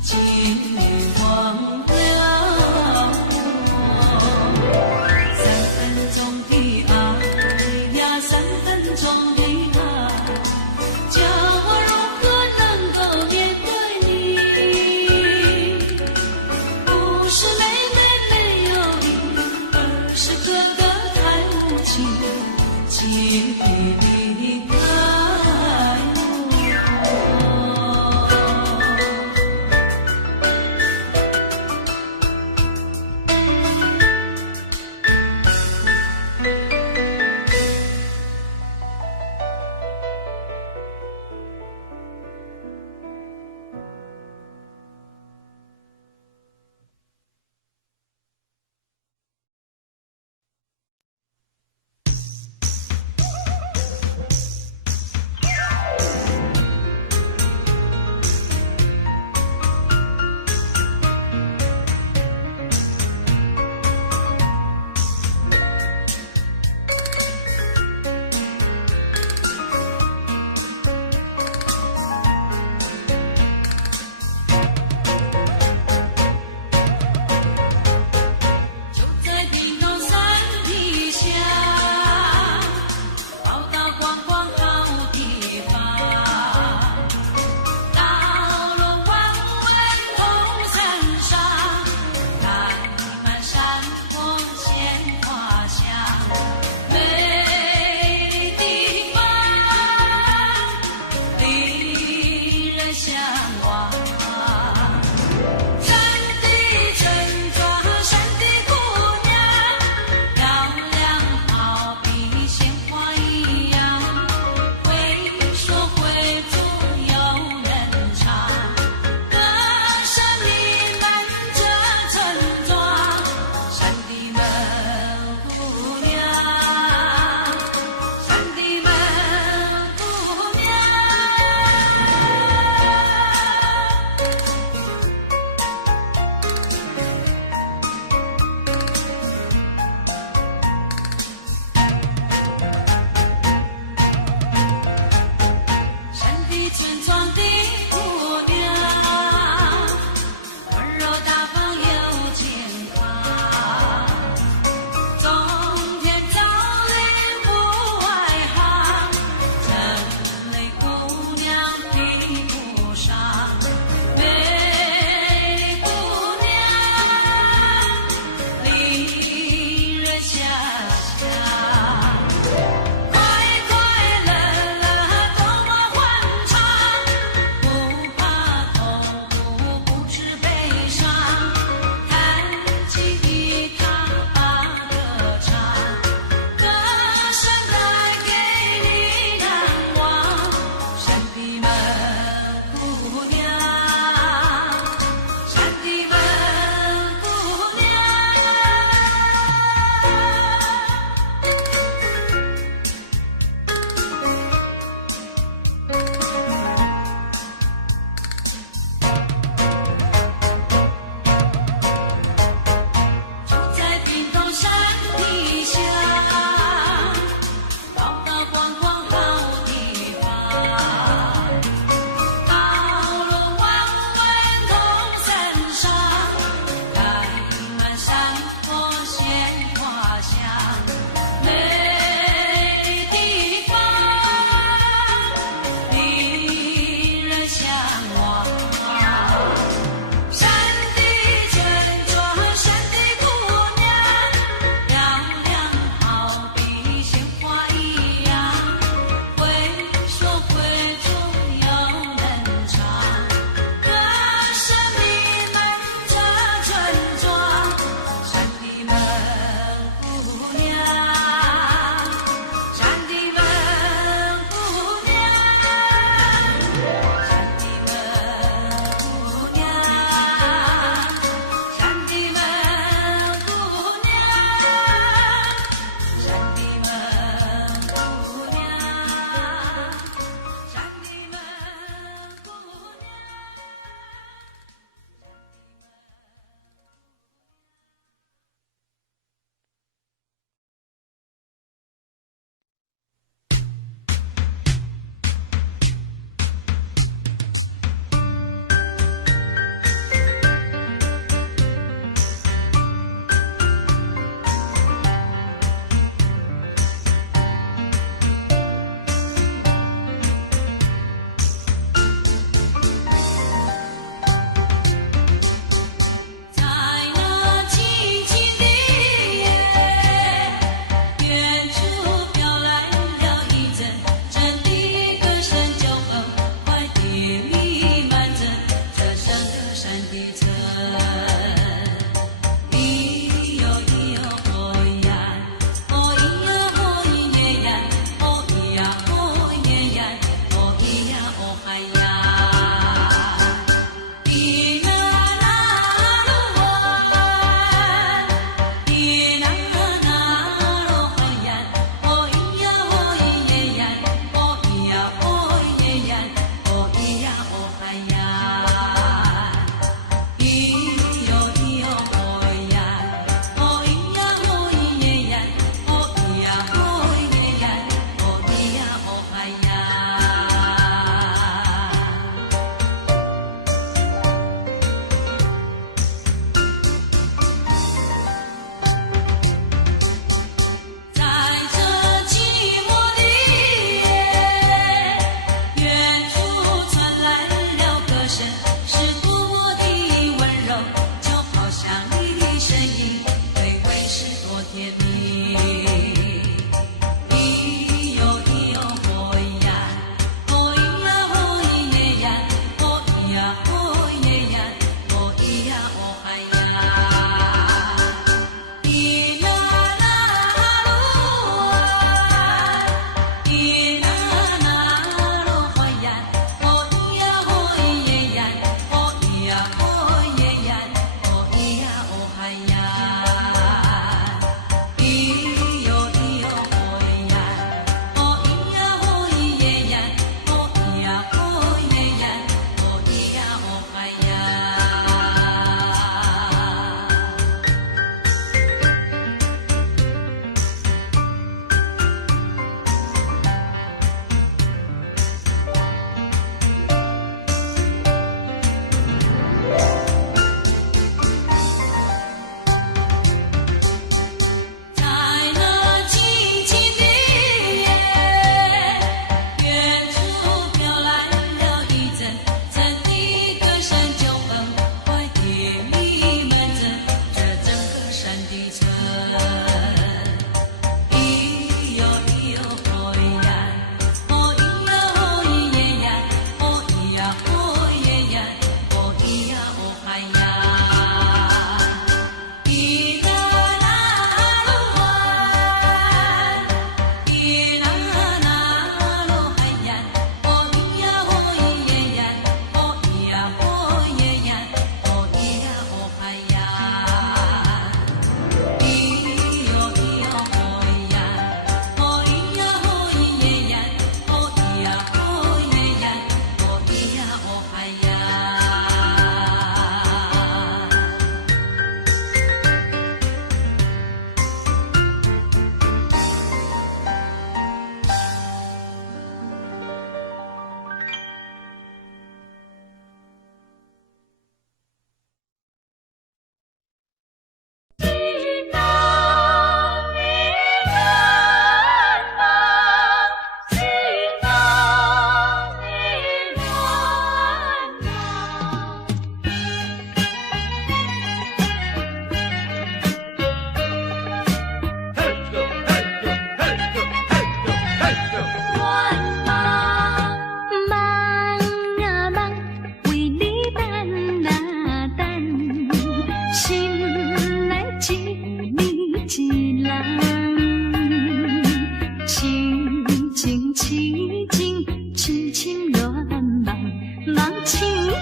金黄飘3分钟的爱呀，3分钟的爱，叫我如何能够面对你？不是妹妹没有你，而是哥哥太无情，请你离开我。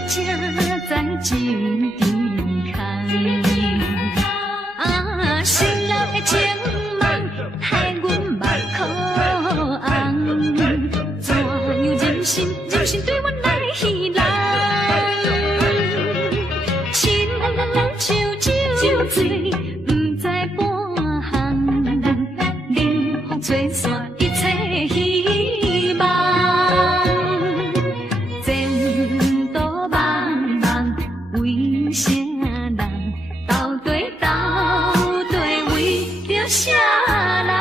正在情场空。啊，心内的情梦害阮目眶红，怎样忍心对阮来戏人？亲像酒醉，不知半项，冷风吹散一切希望。前途茫茫，为啥人？到底为着啥人？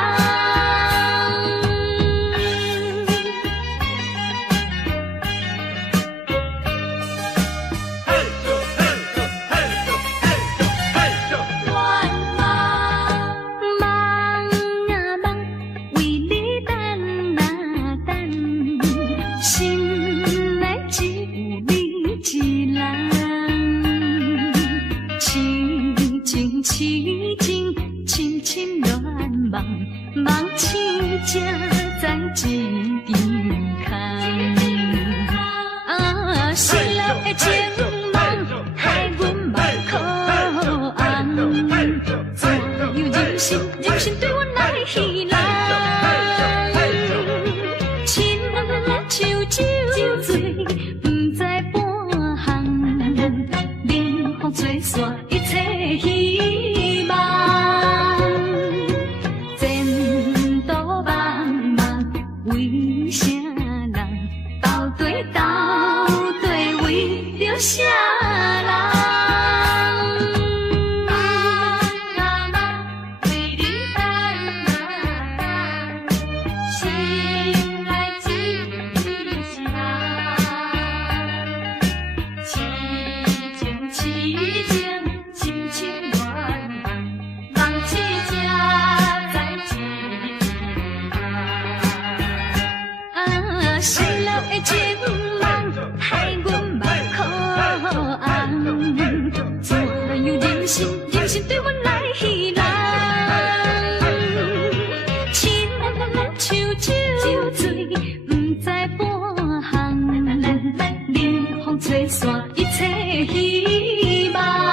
梦醒才在情场空，啊，失落的情梦害阮目眶红，怎样忍心对阮来戏人？亲像酒醉，不知半项，冷风吹散一切希望。为啥人？到底为着啥人？为你等，心内只是人，痴情深深恋梦，梦醒才在情失落的情梦害阮目眶红，怎样忍心对阮来戏人？亲像酒醉，不知半项，冷风吹散一切希望。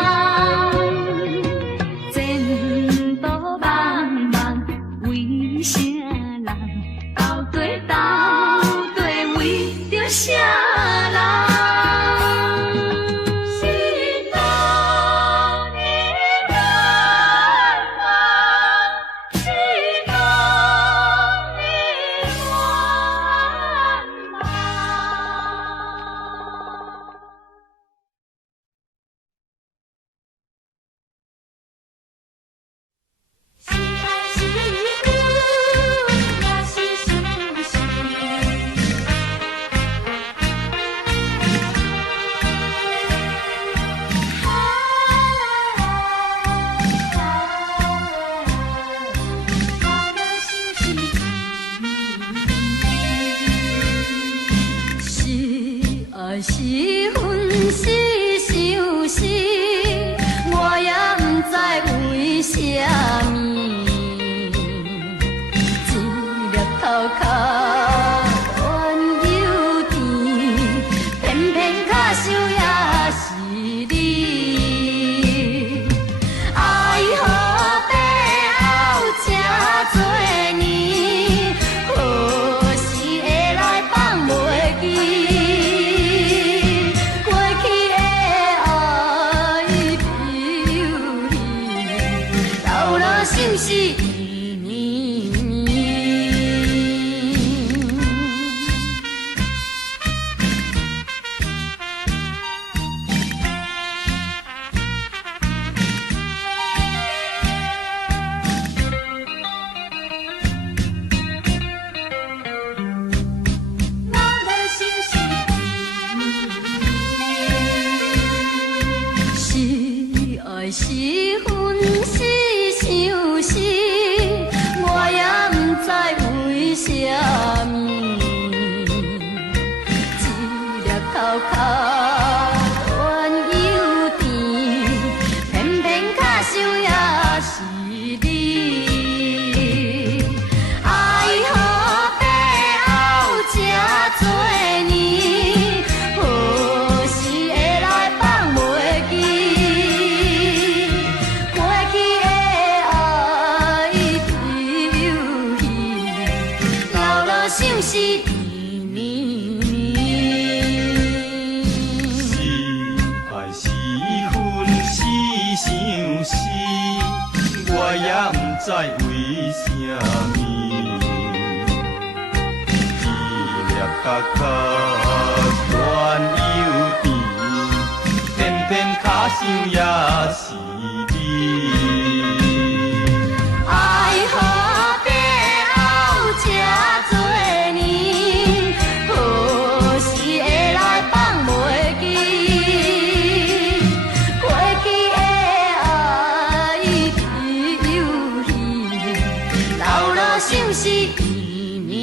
知为什么？一粒角角原犹甜，偏偏卡想也是你。爱河边后这多年，何时会来放袂记？过去的爱已有戏，流落想是伊绵绵。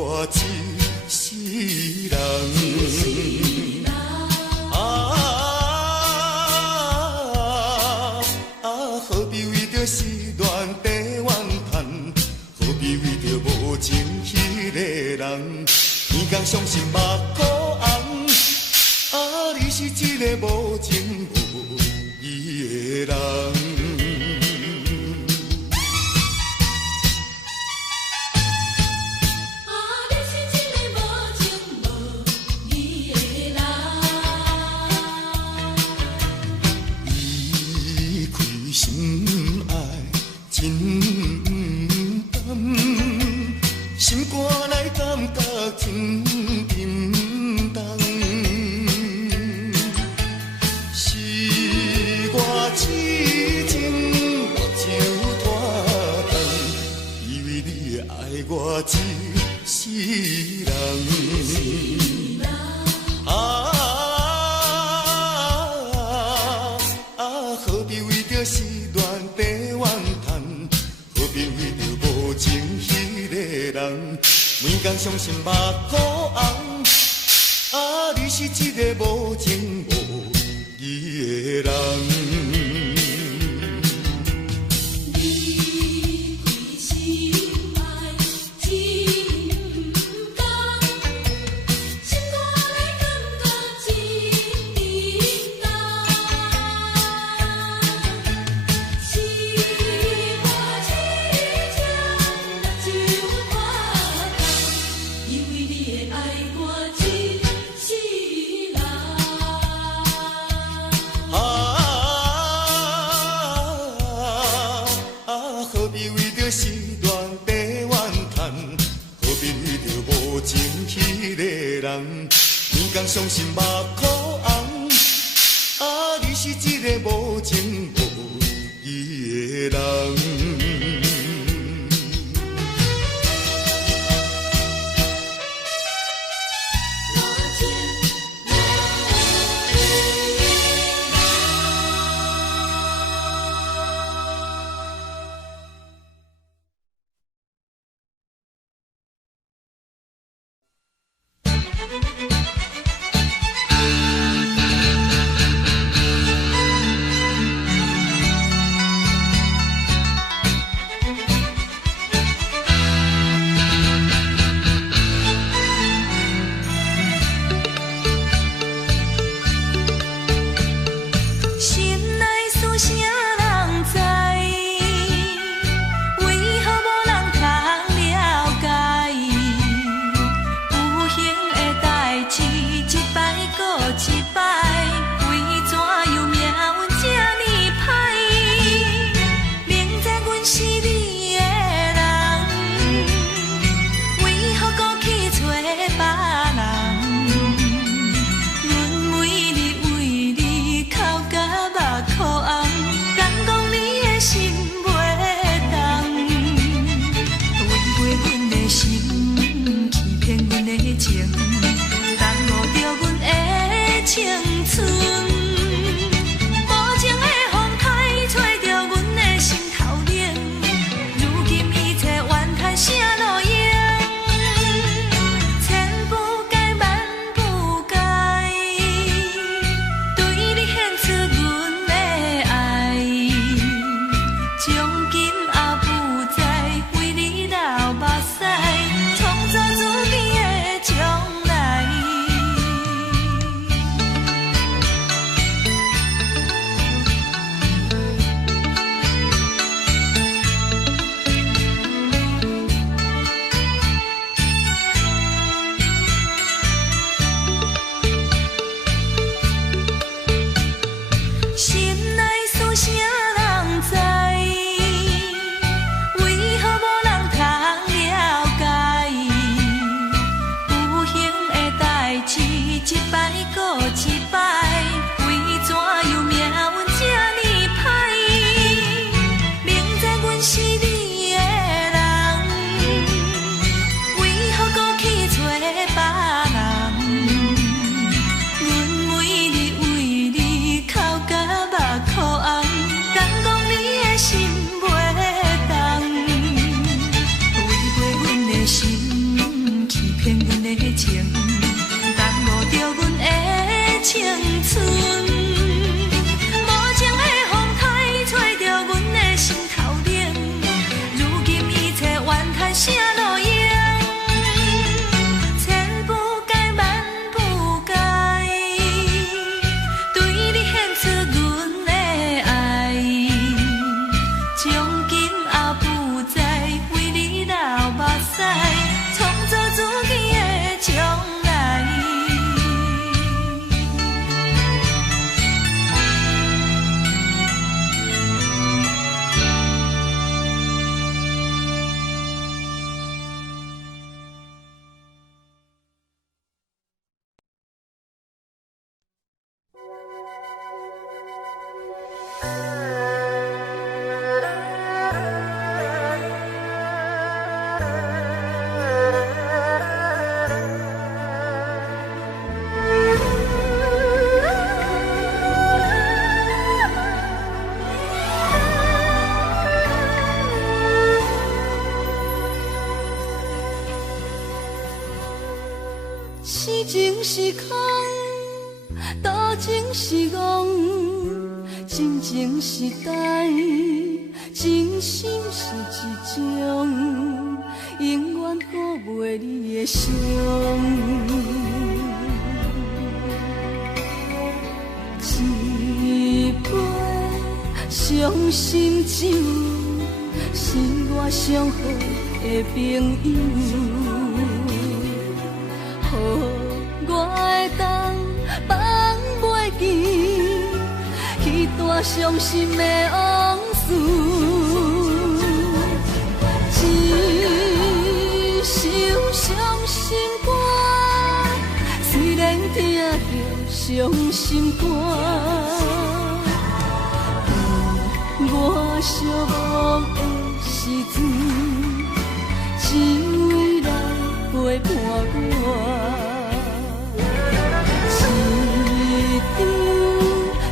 我一世人。迄个人，天公相信目眶红。啊，你是一个无情无义的人。心爱真甘，心肝内感觉真沉重。是我痴情目睭拖重，以为你会爱我一世人。何必为着时乱地怨叹？何必为着无情迄个人？每天伤心目眶红。啊，你是一个无情无义的人。时乱地怨叹，何必为着无情迄个人？天公伤心目眶红。啊，你是一个无情无义的人。是情是空，多情是戆，真情实在，真心是一种，永远顾袂你的伤。一杯伤心酒，是我上好的朋友。我会当放袂记，彼段伤心的往事。一首伤心歌，虽然听着伤心肝，我寂寞的时阵，只为来陪伴我。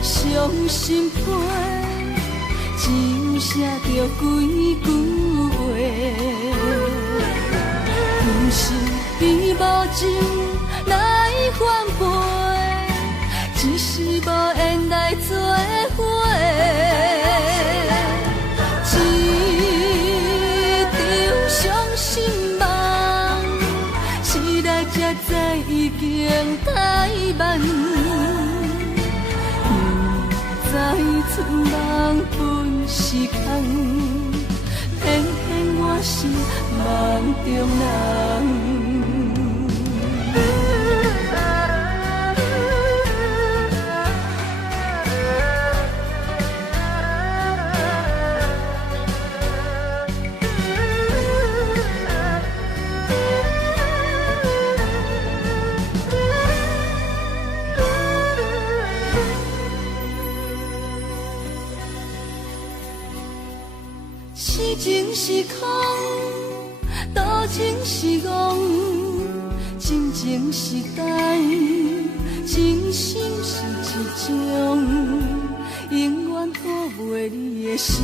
伤心批，只有写着几句话，不是比无情来反背，只是无缘来做伙。一场伤心梦，醒来才知已经太晚。在春梦本是空，偏偏我是梦中人。是情是空，多情是戆，真情实在，真心是一种，永远顾袂你的伤。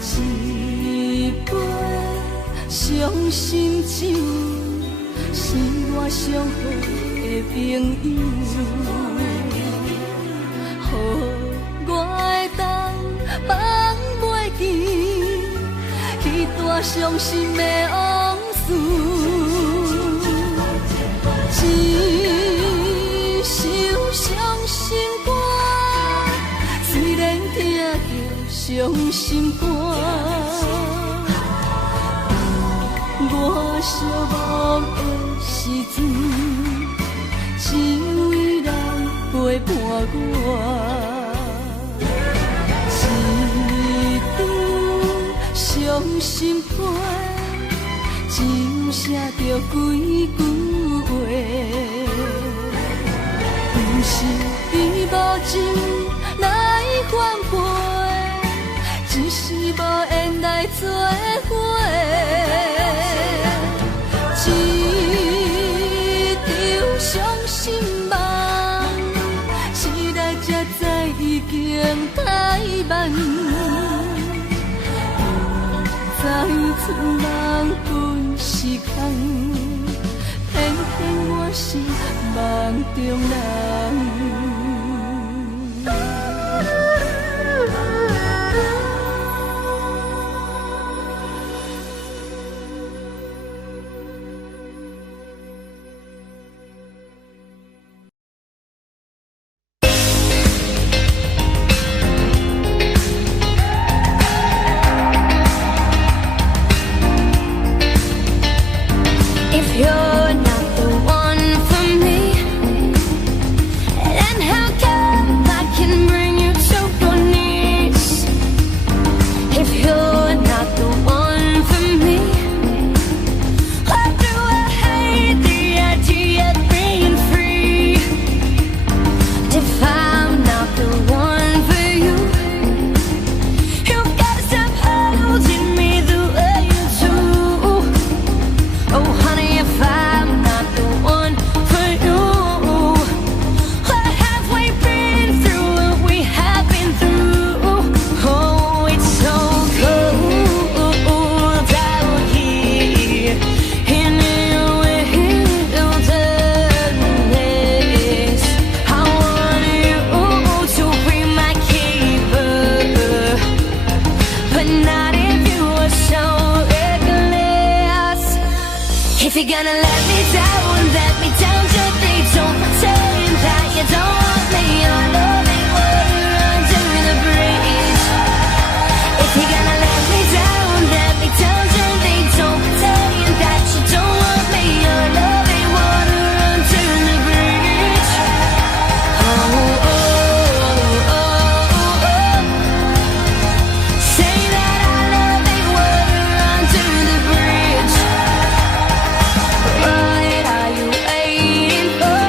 一杯伤心酒，是我上好的朋友。我会当放袂记，彼段伤心的往事。一首伤心歌，虽然听着伤心肝，我寂寞的时阵，只为来陪伴我。伤心批，只有写着几句话，不是比无情来反背，只是无缘来做伙。一场伤心梦，醒来才知已经太晚。在春梦本是空，偏偏我是梦中人。You're not the one for me, and how If you're gonna let me down gently. Don't pretend that you don't want me. Your loving water under the bridge. If you're gonna let me down gently. Don't pretend that you don't want me. Your loving water under the bridge. Oh, oh, oh, oh, oh. Say that our loving water under the bridge. What are you waiting for?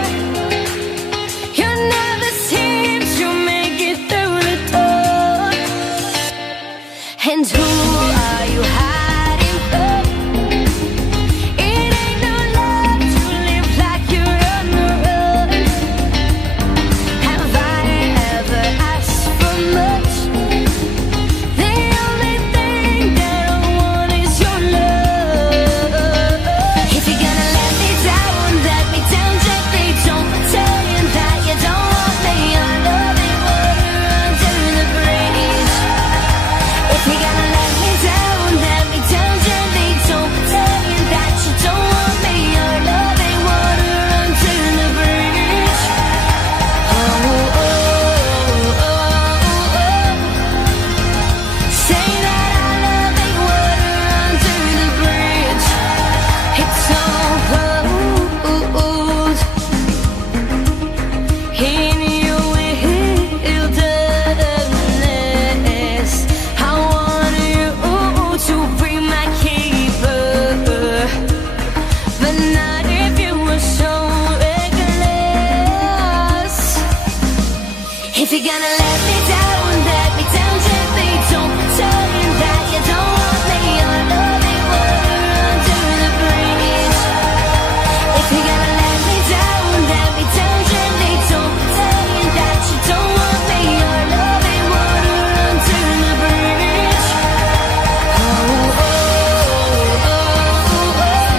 You never seem to make it through the door. And who are you hiding from? It ain't no love to live like you're on the run. Have I ever asked for much? The only thing that I want is your love. If you're gonna let me down gently. Don't pretend that you don't want me. Your loving water under the bridge. If you're gonna let me down gently. Don't pretend that you don't want me. Your loving water under the bridge. Oh, oh, oh, oh, oh. Say that our loving water under the bridge. It's so cold in your wilderness. I want you to be my keeper, but not if you were so reckless. If you're gonna let me down gently. Don't pretend that you don't want me. Your loving water under the bridge. If you're gonna let me down gently. Don't pretend that you don't want me. Your loving water under the bridge. Oh, oh, oh, oh, oh.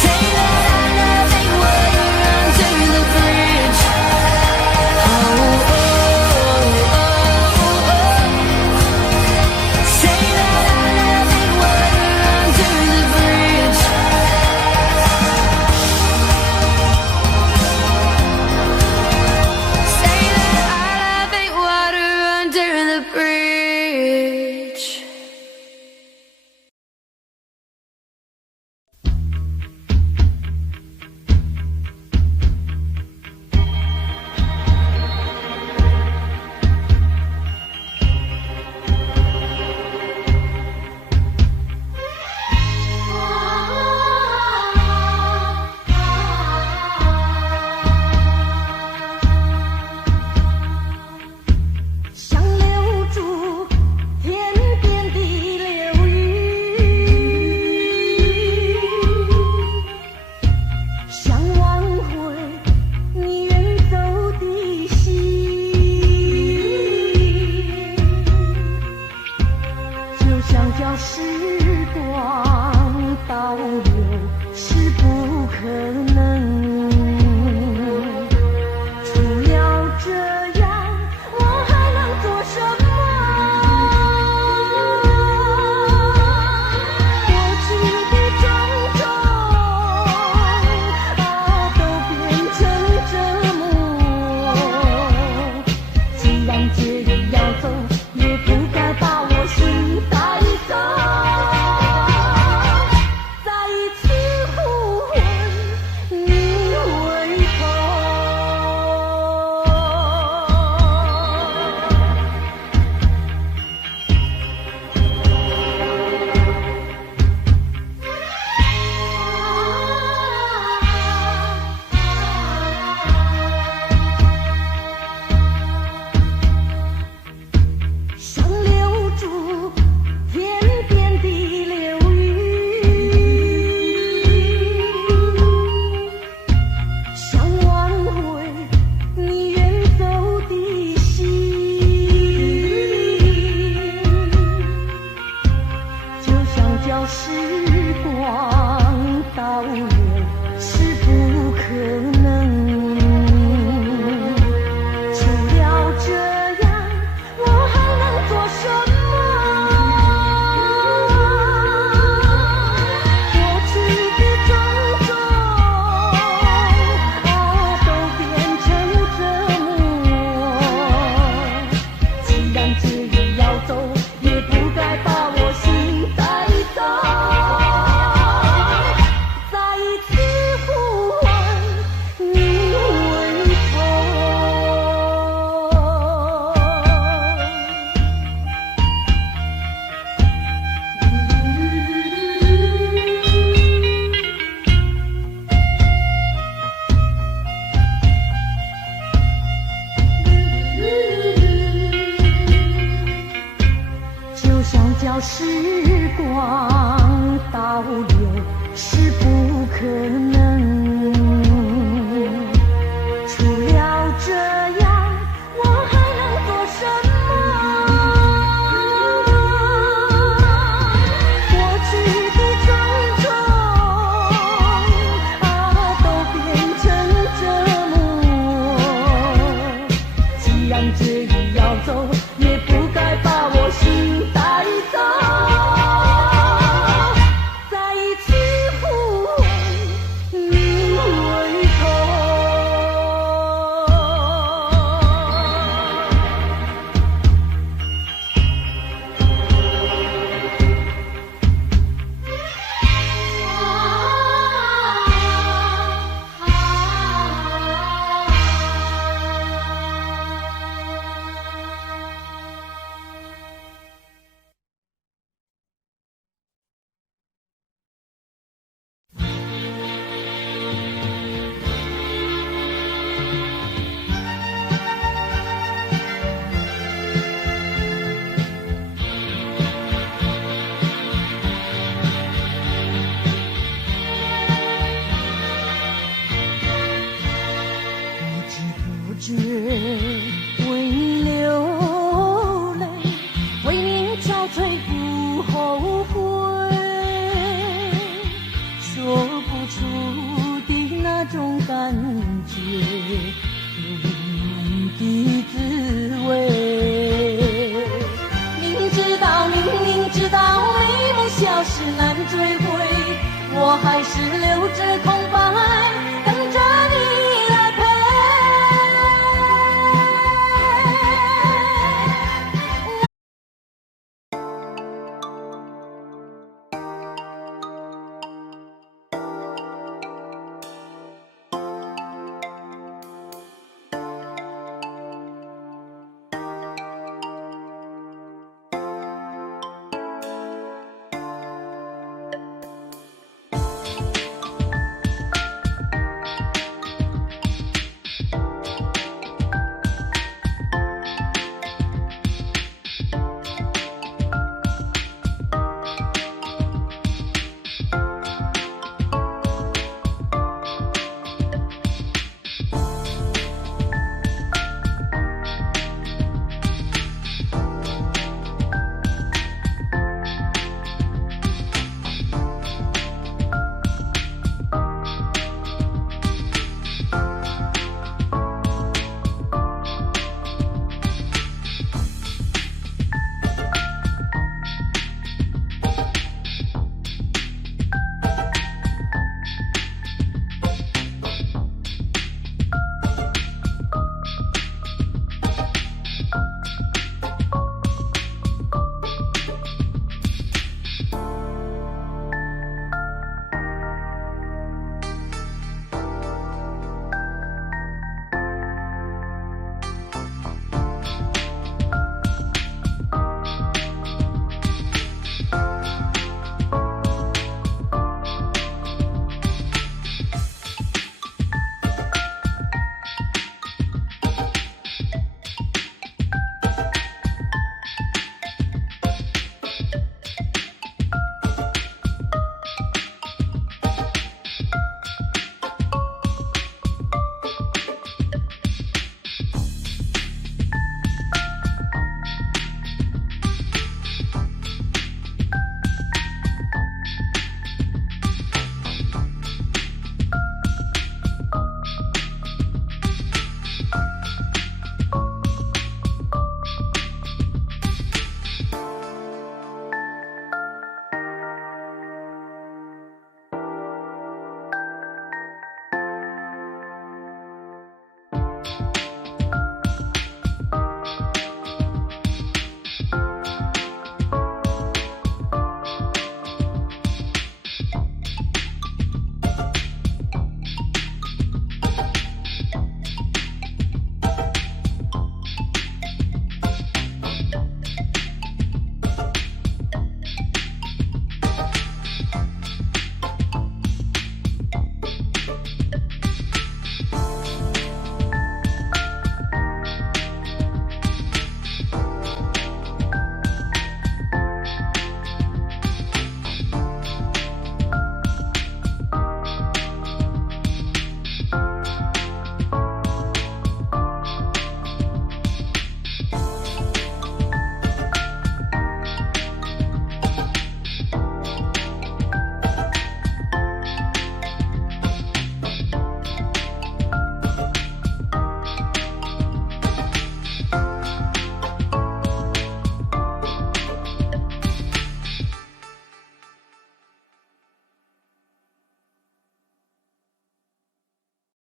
Say that our loving water under the bridge. Oh, oh, oh, oh, oh. Say that our loving water under the bridge. Say that our loving water under the bridge.想留住天边的流云，想挽回你远走的心，就像叫时光倒流是不可能。除了这样，我还能做什么？过去的种种都变成折磨。既然决意要走，也不该把我心带走。再一次呼唤你回头。想留住天边的流云，想挽回你远走的心，就像叫时光倒流是不可能。除了这样，我还能做什么？过去想叫时光倒流是不可能，除了这样，我还能做什么？过去的种种都变成折磨。既然决意要走，也不该把我心带走。再一次呼唤你回头。不知不觉为你流泪，为你憔悴不后悔，说不出的那种感觉，有你的滋味。明知道美梦消失难追回，我还是流着口